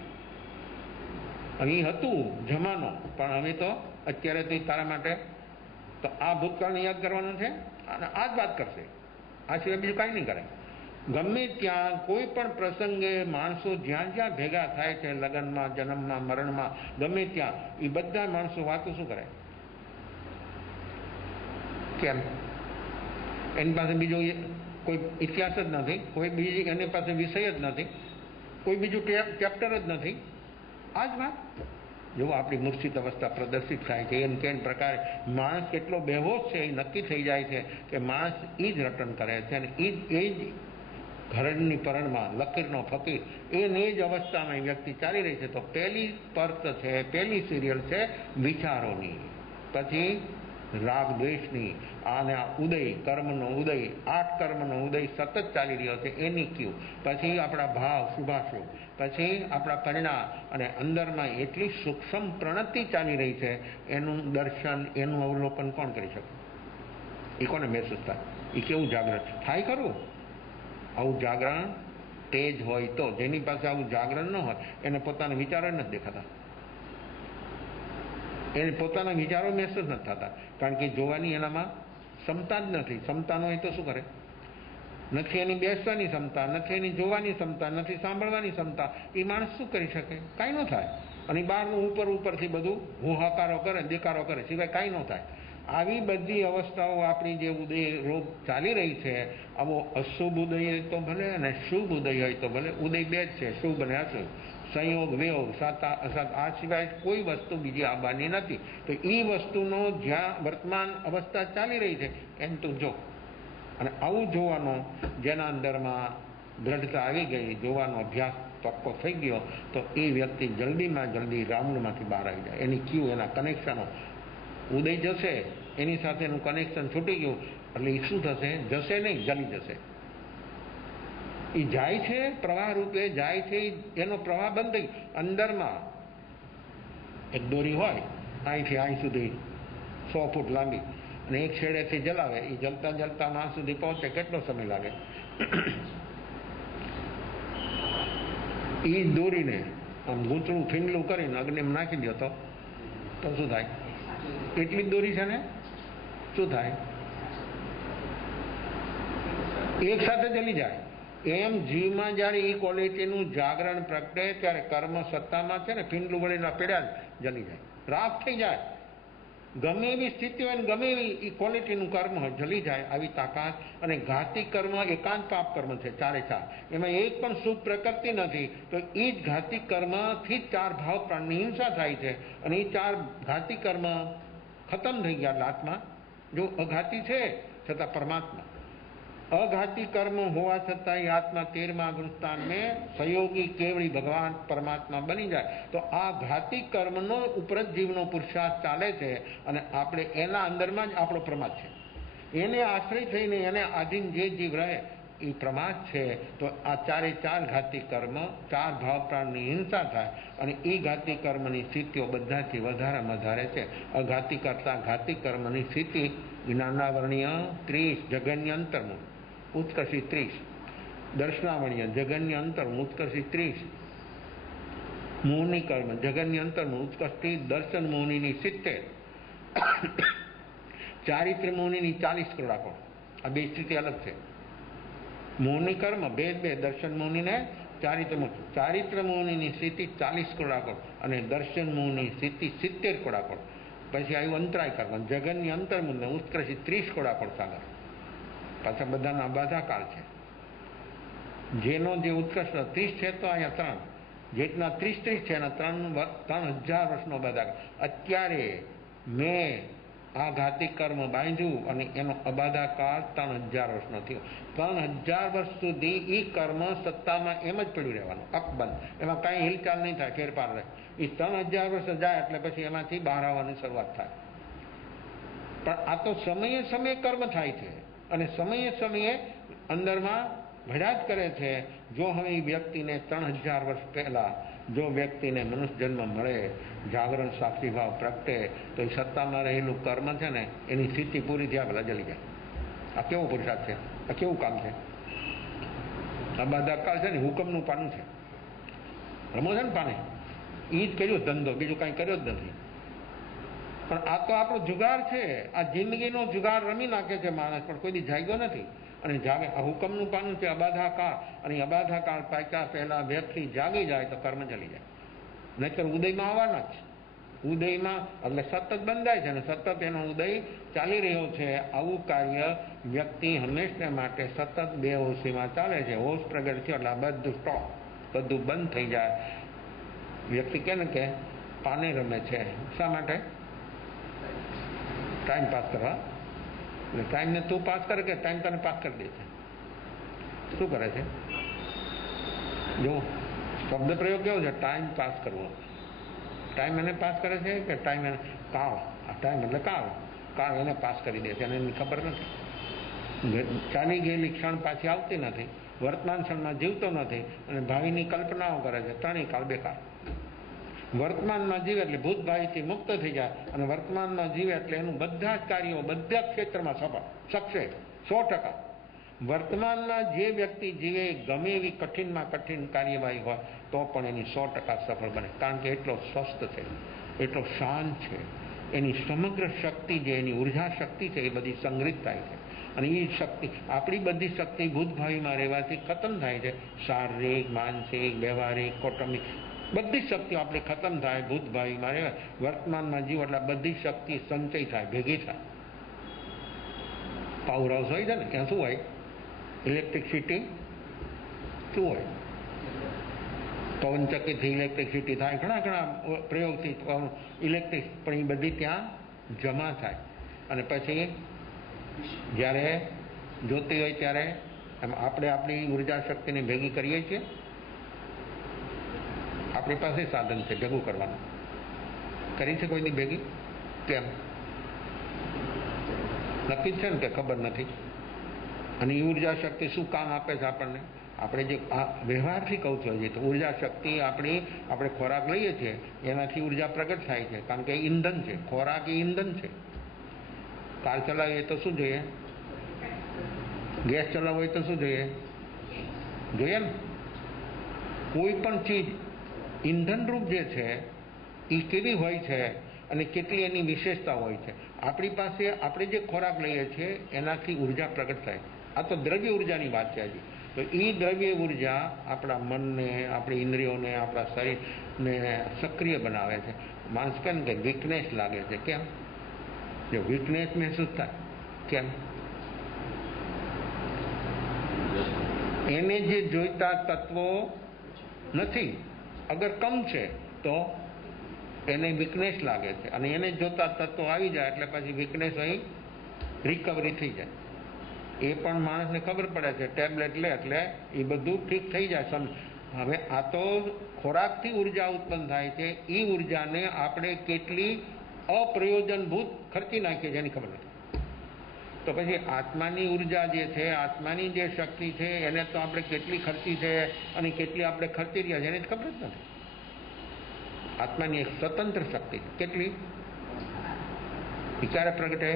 અહીં હતું જમાનો પણ હવે તો અત્યારે તો તારા માટે તો આ ભૂતકાળને યાદ કરવાનું છે અને આ જ વાત કરશે. આ સિવાય બીજું કાંઈ નહીં કરે. ગમે ત્યાં કોઈ પણ પ્રસંગે માણસો જ્યાં જ્યાં ભેગા થાય છે, લગ્નમાં, જન્મમાં, મરણમાં, ગમે ત્યાં એ બધા માણસો વાતો શું કરે? કેમ? એની પાસે બીજો કોઈ ઇતિહાસ જ નથી, કોઈ બીજી એની પાસે વિષય જ નથી, કોઈ બીજું ચેપ્ટર જ નથી. આ જ વાત. જો આપણી મૂર્છિત અવસ્થા પ્રદર્શિત થાય છે એમ કેમ પ્રકારે માણસ કેટલો બેહોશ છે એ નક્કી થઈ જાય છે કે માણસ એ જ રટન કરે છે અને એ જ ઘરડની પરણમાં લકીરનો ફકીર એની જ અવસ્થામાં વ્યક્તિ ચાલી રહી છે. તો પહેલી પર્ત છે, પહેલી સિરિયલ છે વિચારોની, પછી રાગ દ્વેષની, અને આ ઉદય કર્મનો ઉદય, 8 કર્મનો ઉદય સતત ચાલી રહ્યો છે એની ક્યુ, પછી આપણા ભાવ શુભાશુભ, પછી આપણા પરિણામ, અને અંદરમાં એટલી સૂક્ષ્મ પ્રણતિ ચાલી રહી છે એનું દર્શન, એનું અવલોકન કોણ કરી શકે? એ કોને મહેસૂસ થાય? એ કેવું જાગરણ થાય ખરું? આવું જાગરણ તેજ હોય તો. જેની પાસે આવું જાગરણ ન હોય એને પોતાના વિચારો નથી દેખાતા, એને પોતાના વિચારો મહેસૂસ નથી થતા, કારણ કે જોવાની એનામાં ક્ષમતા જ નથી. ક્ષમતા ન હોય તો શું કરે? નથી એની બેસવાની ક્ષમતા, નથી એની જોવાની ક્ષમતા, નથી સાંભળવાની ક્ષમતા. એ માણસ શું કરી શકે? કાંઈ ન થાય. અને બહારનું ઉપરથી બધું હુહાકારો કરે, દેકારો કરે, સિવાય કાંઈ ન થાય. આવી બધી અવસ્થાઓ આપણી જે ઉદય રોગ ચાલી રહી છે, આવો અશુભ ઉદય હોય તો ભલે અને શુભ ઉદય હોય તો ભલે. ઉદય 2 જ છે, શુભ અને અશુભ, સંયોગ વિયોગ, સાતા અસત. આ સિવાય કોઈ વસ્તુ બીજી આવવાની નથી. તો એ વસ્તુનો જ્યાં વર્તમાન અવસ્થા ચાલી રહી છે એમ તું જો. અને આવું જોવાનો જેના અંદરમાં દ્રઢતા આવી ગઈ, જોવાનો અભ્યાસ પક્કો થઈ ગયો, તો એ વ્યક્તિ જલ્દીમાં જલ્દી રાઉન્ડમાંથી બહાર આવી જાય. એની ક્યુ, એના કનેક્શનો, ઉદય જશે એની સાથેનું કનેક્શન છૂટી ગયું એટલે એ શું થશે? જશે નહીં, જલી જશે. એ જાય છે, પ્રવાહ રૂપે જાય છે, એનો પ્રવાહ બંધ થઈ. અંદરમાં એક દોરી હોય અહીંથી અહીં સુધી 100 ફૂટ લાંબી, અને એક છેડેથી જલાવે, એ જલતા જલતા માસ સુધી પહોંચે કેટલો સમય લાગે? એ દોરીને આમ ગૂંચળું ફીંડલું કરીને અગ્નિમાં નાખી દો તો શું થાય? એટલી જ દોરી છે ને, શું થાય? એક સાથે જલી જાય. એમ જીવમાં જ્યારે એ ક્વોલિટીનું જાગરણ પ્રગટે ત્યારે કર્મ સત્તામાં છે ને ફીંડલું વળીના પેડા જલી જાય, રાખ થઈ જાય. ગમે એવી સ્થિતિ હોય ને ગમે એવી ક્વોલિટીનું કર્મ હોય જલી જાય આવી તાકાત. અને ઘાતી કર્મ એકાંત પાપ કર્મ છે, ચારે ચાર. એમાં એક પણ શુભ પ્રકૃતિ નથી. તો એ જ ઘાતી કર્મથી જ 4 ભાવ પ્રાણની હિંસા થાય છે. અને એ 4 ઘાતી કર્મ ખતમ થઈ ગયા એટલે આત્મા જો અઘાતી છે છતાં પરમાત્મા. અઘાતી કર્મ હોવા છતાં એ આત્મા 13મા ગુણસ્થાન में સહયોગી કેવળી ભગવાન પરમાત્મા બની જાય. તો આ ઘાતી કર્મનો ઉપરત જીવનો પુરુષાર્થ ચાલે છે અને આપણે એના અંદરમાં જ આપણો પ્રમાદ છે. એને આશ્રય થઈને એને આધીન જે જીવ રહે એ પ્રમાદ છે. તો આ ચારે ચાર ઘાતી કર્મ 4 ભાવ પ્રાણની હિંસા થાય અને એ ઘાતી કર્મની સ્થિતિઓ બધાથી વધારે છે. અઘાતી કરતા ઘાતી કર્મની સ્થિતિ જ્ઞાનાવરણીય 30 જગન્ય અંતરનું ઉત્કર્ષી 30 દર્શનાવણીય જગન્ય અંતરનું ઉત્કર્ષી 30 મોહની કર્મ જગન્ય અંતરનું ઉત્કર્ષી દર્શન મોહનીની 70 ચારિત્ર મોહનીની 40 કરોડાકો. આ બે સ્થિતિ અલગ છે. મોહની કર્મ બે દર્શન મોહનીને ચારિત્ર મોહનીની સ્થિતિ 40 કરોડાકો અને દર્શન મોહની સ્થિતિ 70 કરોડાકો. પછી આવ્યું અંતરાય કર્મ જગન્ય અંતર્મુંદ ઉત્કર્ષી 30 કરોડાકો સાગર. પાછા બધાના બાધાકાળ છે. જેનો જે ઉત્કર્ષ 30 છે તો અહીંયા 3 જેટલા 30 છે એના 3000 વર્ષનો બાધાકાળ. અત્યારે મેં આ ઘાતી કર્મ બાંધ્યું અને એનો અબાધાકાળ 3000 વર્ષનો થયો. 3000 વર્ષ સુધી એ કર્મ સત્તામાં એમ જ પડ્યું રહેવાનું અકબંધ. એમાં કાંઈ હિલચાલ નહીં થાય, ફેરફાર રહે. એ 3000 વર્ષ જાય એટલે પછી એમાંથી બહાર આવવાની શરૂઆત થાય. પણ આ તો સમયે સમયે કર્મ થાય છે અને સમયે સમયે અંદરમાં ભેડા જ કરે છે. જો હવે એ વ્યક્તિને 3000 વર્ષ પહેલા જો વ્યક્તિને મનુષ્ય જન્મ મળે, જાગરણ સાક્ષી ભાવ પ્રગટે, તો એ સત્તામાં રહેલું કર્મ છે ને એની સ્થિતિ પૂરી થયા પહેલા જલી જાય. આ કેવો પુરુષાર્થ છે, આ કેવું કામ છે. આ બાધાકાળ છે ને હુકમનું પાનું છે. રમો છે ને પાને એ જ કર્યો ધંધો, બીજું કાંઈ કર્યો જ નથી. પણ આ તો આપણો જુગાર છે. આ જિંદગીનો જુગાર રમી નાખે છે માણસ, પણ કોઈ દી જાગ્યો નથી. અને જાગે આ હુકમનું પાનું છે અબાધાકાળ. અને અબાધાકાળ પાક્યા પહેલા વ્યક્તિ જાગી જાય તો કર્મ ચલી જાય. નહીતર ઉદયમાં આવવાના જ. ઉદયમાં એટલે સતત બંધાય છે અને સતત એનો ઉદય ચાલી રહ્યો છે. આવું કાર્ય વ્યક્તિ હંમેશને માટે સતત બેહોશીમાં ચાલે છે. હોશ પ્રગટ થયો એટલે બધું સ્ટોપ, બધું બંધ થઈ જાય. વ્યક્તિ કે ને કે પાને રમે છે. શા માટે? ટાઈમ પાસ કરવા. એટલે ટાઈમને તું પાસ કરે કે ટાઈમ તને પાસ કરી દે છે? શું કરે છે? જો શબ્દ પ્રયોગ કેવો છે, ટાઈમ પાસ કરવો. ટાઈમ એને પાસ કરે છે કે ટાઈમ એને કાળ. આ ટાઈમ એટલે કાળ એને પાસ કરી દે છે અને એની ખબર નથી. ચાલી ગયેલી ક્ષણ પાછી આવતી નથી. વર્તમાન ક્ષણમાં જીવતો નથી અને ભાવિની કલ્પનાઓ કરે છે. ત્રણેય કાળ બેકાર. વર્તમાનમાં જીવે એટલે ભૂત ભાવિથી મુક્ત થઈ જાય અને વર્તમાનમાં જીવે એટલે એનું બધા જ કાર્યો બધા ક્ષેત્રમાં સક્સેસ 100%. વર્તમાનમાં જે વ્યક્તિ જીવે ગમે એવી કઠિનમાં કઠિન કાર્યવાહી હોય તો પણ એની 100% સફળ બને. કારણ કે એટલો સ્વસ્થ છે, એટલો શાંત છે. એની સમગ્ર શક્તિ જે એની ઉર્જા શક્તિ છે એ બધી સંગ્રહિત થાય છે. અને એ શક્તિ આપણી બધી શક્તિ ભૂતભાવીમાં રહેવાથી ખતમ થાય છે. શારીરિક, માનસિક, વ્યવહારિક, કૌટુંબિક બધી શક્તિઓ આપણે ખતમ થાય ભૂતભાવીમાં રહેવા. વર્તમાનમાં જીવ એટલે બધી શક્તિ સંચય થાય, ભેગી થાય. પાવર હાઉસ હોય છે ને ત્યાં શું હોય? ઇલેક્ટ્રિસિટી શું હોય? પવનચક્કીથી ઇલેક્ટ્રિસિટી થાય, ઘણા પ્રયોગથી ઇલેક્ટ્રિક, પણ એ બધી ત્યાં જમા થાય અને પછી જ્યારે જોતી હોય ત્યારે આપણે આપણી ઉર્જા શક્તિને ભેગી કરીએ છીએ. આપણી પાસે સાધન છે ભેગું કરવાનું. કરી છે કોઈની ભેગી? કેમ? નક્કી જ છે ને કે ખબર નથી. અને એ ઉર્જા શક્તિ શું કામ આપે છે આપણને? આપણે જે આ વ્યવહારથી કહું છું હજી તો ઉર્જા શક્તિ આપણે ખોરાક લઈએ છીએ એનાથી ઉર્જા પ્રગટ થાય છે. કારણ કે ઈંધન છે. ખોરાક એ ઈંધન છે. કાર ચલાવીએ તો શું જોઈએ? ગેસ ચલાવવો હોય તો શું જોઈએ? ને કોઈ પણ ચીજ ઈંધનરૂપ જે છે એ કેવી હોય છે અને કેટલી એની વિશેષતા હોય છે. આપણી પાસે આપણે જે ખોરાક લઈએ છીએ એનાથી ઉર્જા પ્રગટ થાય. આ તો દ્રવ્ય ઉર્જાની વાત છે હજી. તો એ દ્રવ્ય ઉર્જા આપણા મનને, આપણી ઇન્દ્રિયોને, આપણા શરીરને સક્રિય બનાવે છે. માણસ કહે ને કે વીકનેસ લાગે છે. કેમ? જો વીકનેસ મહેસૂસ થાય, કેમ? એને જે જોઈતા તત્વો નથી, અગર કમ છે તો એને વીકનેસ લાગે છે, અને એને જોતા તત્વો આવી જાય એટલે પછી વીકનેસ અહીં રિકવરી થઈ જાય. એ પણ માણસને ખબર પડે છે, ટેબ્લેટ લે એટલે એ બધું ઠીક થઈ જાય. હવે આ તો ખોરાકથી ઉર્જા ઉત્પન્ન થાય છે, એ ઉર્જાને આપણે કેટલી અપ્રયોજનભૂત ખર્ચી નાખીએ છીએ એની ખબર નથી. તો પછી આત્માની ઉર્જા જે છે, આત્માની જે શક્તિ છે, એને તો આપણે કેટલી ખર્ચી છે અને કેટલી આપણે ખર્ચી રહ્યા છે એની ખબર જ નથી. આત્માની એક સ્વતંત્ર શક્તિ છે. કેટલી? ક્યારે પ્રગટે?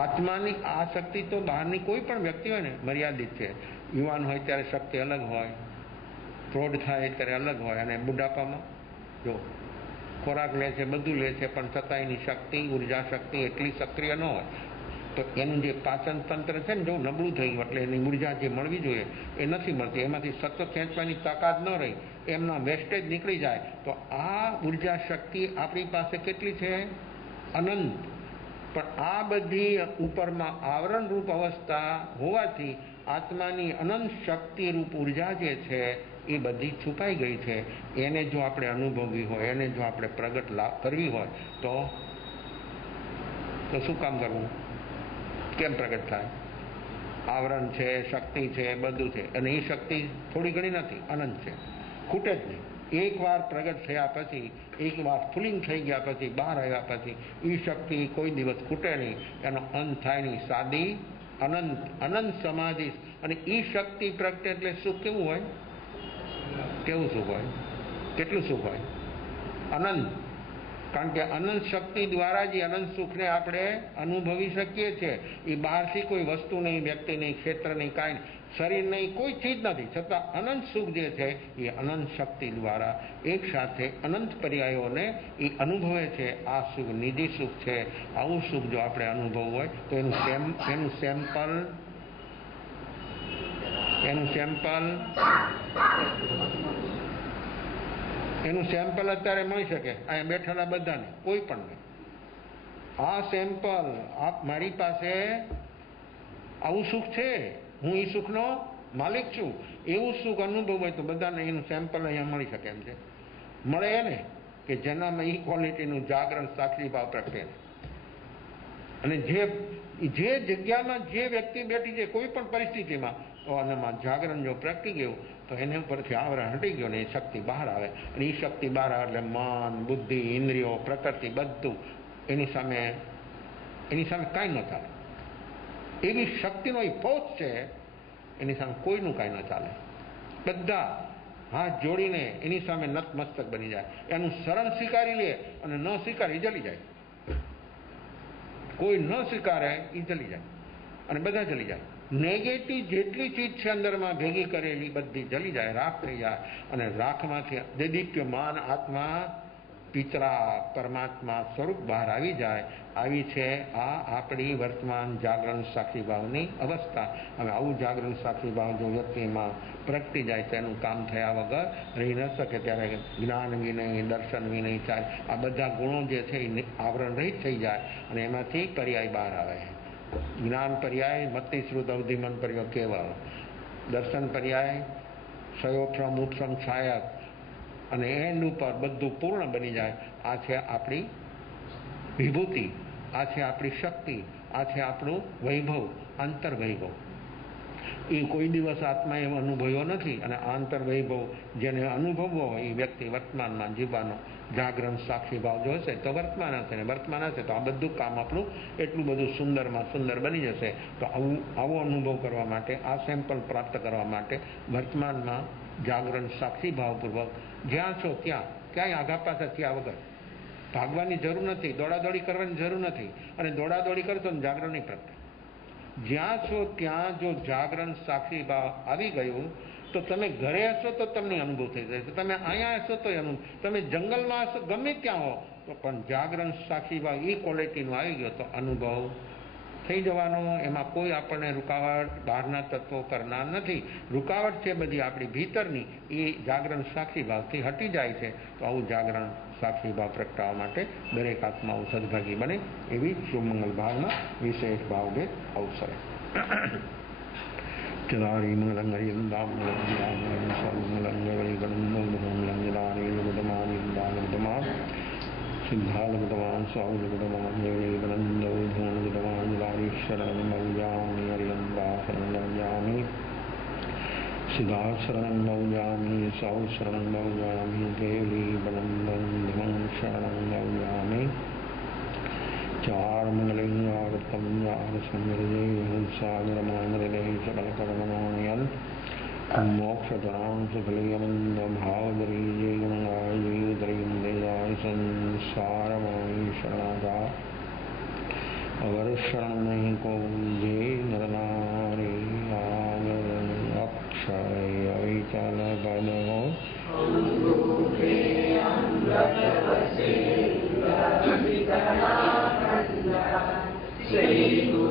આત્માની આ શક્તિ તો બહારની કોઈ પણ વ્યક્તિ હોય ને મર્યાદિત છે. યુવાન હોય ત્યારે શક્તિ અલગ હોય, પ્રૌઢ થાય ત્યારે અલગ હોય, અને બુઢાપામાં જો ખોરાક લે છે, બધું લે છે, પણ છતાં એની શક્તિ, ઉર્જા શક્તિ એટલી સક્રિય ન હોય. તો એનું જે પાચન તંત્ર છે ને જો નબળું થઈ ગયું એટલે એની ઉર્જા જે મળવી જોઈએ એ નથી મળતી. એમાંથી સતત ખેંચવાની તાકાત ન રહી, એમના વેસ્ટેજ નીકળી જાય. તો આ ઉર્જા શક્તિ આપણી પાસે કેટલી છે? અનંત. પણ આ બધી ઉપરમાં આવરણ રૂપ અવસ્થા હોવાથી આત્માની અનંત શક્તિ રૂપ ઉર્જા જે છે એ બધી છુપાઈ ગઈ છે. એને જો આપણે અનુભવવી હોય, એને જો આપણે પ્રગટ કરવી હોય તો શું કામ કરવું? કેમ પ્રગટ થાય? આવરણ છે, શક્તિ છે, બધું છે, અને એ શક્તિ થોડી ઘણી નથી, અનંત છે, ખૂટે જ નહીં. એકવાર પ્રગટ થયા પછી, એકવાર સ્ફુલિંગ થઈ ગયા પછી, બહાર આવ્યા પછી એ શક્તિ કોઈ દિવસ ખૂટે નહીં, એનો અંત થાય નહીં. સાદી અનંત અનંત સમાધિ. અને એ શક્તિ પ્રગટે એટલે સુખ કેવું હોય? કેવું સુખ હોય? કેટલું સુખ હોય? અનંત. કારણ કે અનંત શક્તિ દ્વારા જ અનંત સુખને આપણે અનુભવી શકીએ છીએ. એ બહારથી કોઈ વસ્તુ નહીં, વ્યક્તિ નહીં, ક્ષેત્ર નહીં, કાંઈ નહીં, શરીર નહીં, કોઈ ચીજ નથી, છતાં અનંત સુખ જે છે એ અનંત શક્તિ દ્વારા એક સાથે અનંત પર્યાયોને એ અનુભવે છે. આ સુખ નિધિ સુખ છે. આવું સુખ જો આપણે અનુભવવું હોય તો એનું સેમ્પલ અત્યારે મળી શકે અહીંયા બેઠેલા બધાને, કોઈ પણને. આ સેમ્પલ મારી પાસે આવું સુખ છે, હું એ સુખનો માલિક છું, એવું સુખ અનુભવ હોય તો બધાને એનું સેમ્પલ અહીંયા મળી શકે એમ છે. મળે એને કે જેનામાં એ ક્વોલિટીનું જાગરણ સાક્ષી ભાવ પ્રગટે. અને જે જગ્યામાં જે વ્યક્તિ બેઠી છે કોઈ પણ પરિસ્થિતિમાં, તો આનામાં જાગરણ જો પ્રગટી ગયું તો એને ઉપરથી આવરણ હટી ગયો ને એ શક્તિ બહાર આવે. અને એ શક્તિ બહાર આવે એટલે મન, બુદ્ધિ, ઇન્દ્રિયો, પ્રકૃતિ બધું એની સામે કાંઈ ન ચાલે. એવી શક્તિનો એ ફોર્સ છે, એની સામે કોઈનું કાંઈ ન ચાલે. બધા હાથ જોડીને એની સામે નતમસ્તક બની જાય. એનું શરણ સ્વીકારી લે અને ન સ્વીકારે એ જલી જાય. કોઈ ન સ્વીકારે એ જલી જાય અને બધા જલી જાય. નેગેટિવ જેટલી ચીજ છે અંદરમાં ભેગી કરેલી બધી જલી જાય, રાખ થઈ જાય. અને રાખમાંથી દેદીપ્યમાન આત્મા પિતરા પરમાત્મા સ્વરૂપ બહાર આવી જાય. આવી છે આ આપણી વર્તમાન જાગરણ સાક્ષી ભાવની અવસ્થા. હવે આવું જાગરણ સાક્ષી ભાવ જો વ્યક્તિમાં પ્રગટી જાય તો એનું કામ થયા વગર રહી ન શકે. ત્યારે જ્ઞાન વિનય, દર્શન વિનય, ચાર આ બધા ગુણો જે છે એ આવરણ રહિત થઈ જાય અને એમાંથી પર્યાય બહાર આવે. જ્ઞાન પર્યાય મતિ શ્રુત અવધિમન પર્યાય કેવળ, દર્શન પર્યાય સયોક્ષમ ઉપસમ છાયક, અને એન્ડ ઉપર બધું પૂર્ણ બની જાય. આ છે આપણી વિભૂતિ, આ છે આપણી શક્તિ, આ છે આપણું વૈભવ, આંતર વૈભવ. એ કોઈ દિવસ આત્મા એવો અનુભવ્યો નથી. અને આંતર વૈભવ જેને અનુભવવો હોય એ વ્યક્તિ વર્તમાનમાં જીવવાનો જાગરણ સાક્ષી ભાવ જો હશે તો વર્તમાન હશે, ને વર્તમાન હશે તો આ બધું કામ આપણું એટલું બધું સુંદરમાં સુંદર બની જશે. તો આવો અનુભવ કરવા માટે, આ સેમ્પલ પ્રાપ્ત કરવા માટે વર્તમાનમાં જાગરણ સાક્ષી ભાવપૂર્વક જ્યાં છો ત્યાં, ક્યાંય આઘા પાછા થયા વગર ભાગવાની જરૂર નથી, દોડાદોડી કરવાની જરૂર નથી. અને દોડાદોડી કરશો ને જાગરણ નહીં પ્રગટે. જ્યાં છો ત્યાં જો જાગરણ સાક્ષી ભાવ આવી ગયું તો તમે ઘરે હશો તો તમને અનુભવ થઈ જશે, તમે અહીંયા હશો તો એનું, તમે જંગલમાં હશો, ગમે ત્યાં હો તો પણ જાગરણ સાક્ષી ભાવ એ ક્વોલિટીનો આવી ગયો તો અનુભવ થઈ જવાનો, એમાં કોઈ આપણને રૂકાવટ બહારના તત્વો કરનાર નથી. રૂકાવટ છે બધી આપણી ભીતરની, એ જાગરણ સાક્ષી ભાવથી હટી જાય છે. તો આવું જાગરણ સાક્ષી ભાવ પ્રગટાવવા માટે દરેક આત્માઓ સદભાગી બને એવી શુભમંગલ ભાવના વિશેષ ભાવભેદ અવસરે. ચલારી મંગલં હરિયંદામંગલંગવલિગણંદોલંગલારીગુડમાનિંદાગુડમા સિદ્ધાલગુડમાન સ્વાગુડમાન દેવલીગણંદોધૂનગુડમાનિલારીશરણ મૌજામિ હરિયંદા શરણ મૌજામિ સિદ્ધા શરણ મૌજામિ સૌ શરણ મૌજામિ દેવલી બનંદં શરણ મૌજામિ. ચાર મંગલિંગાગતમ યાર સંગરજે સાગરમાનરલે સકલકર્મણોયન મોક્ષતરાં સુખલિયમંદ ભાવદરીજે ગંગાયુતરિંદેજાય સંસારમાય શરણાગા. અગર શરણ નહીં કો જે નરનારી આગર અક્ષય અવિચલ પદ હો. શ્રી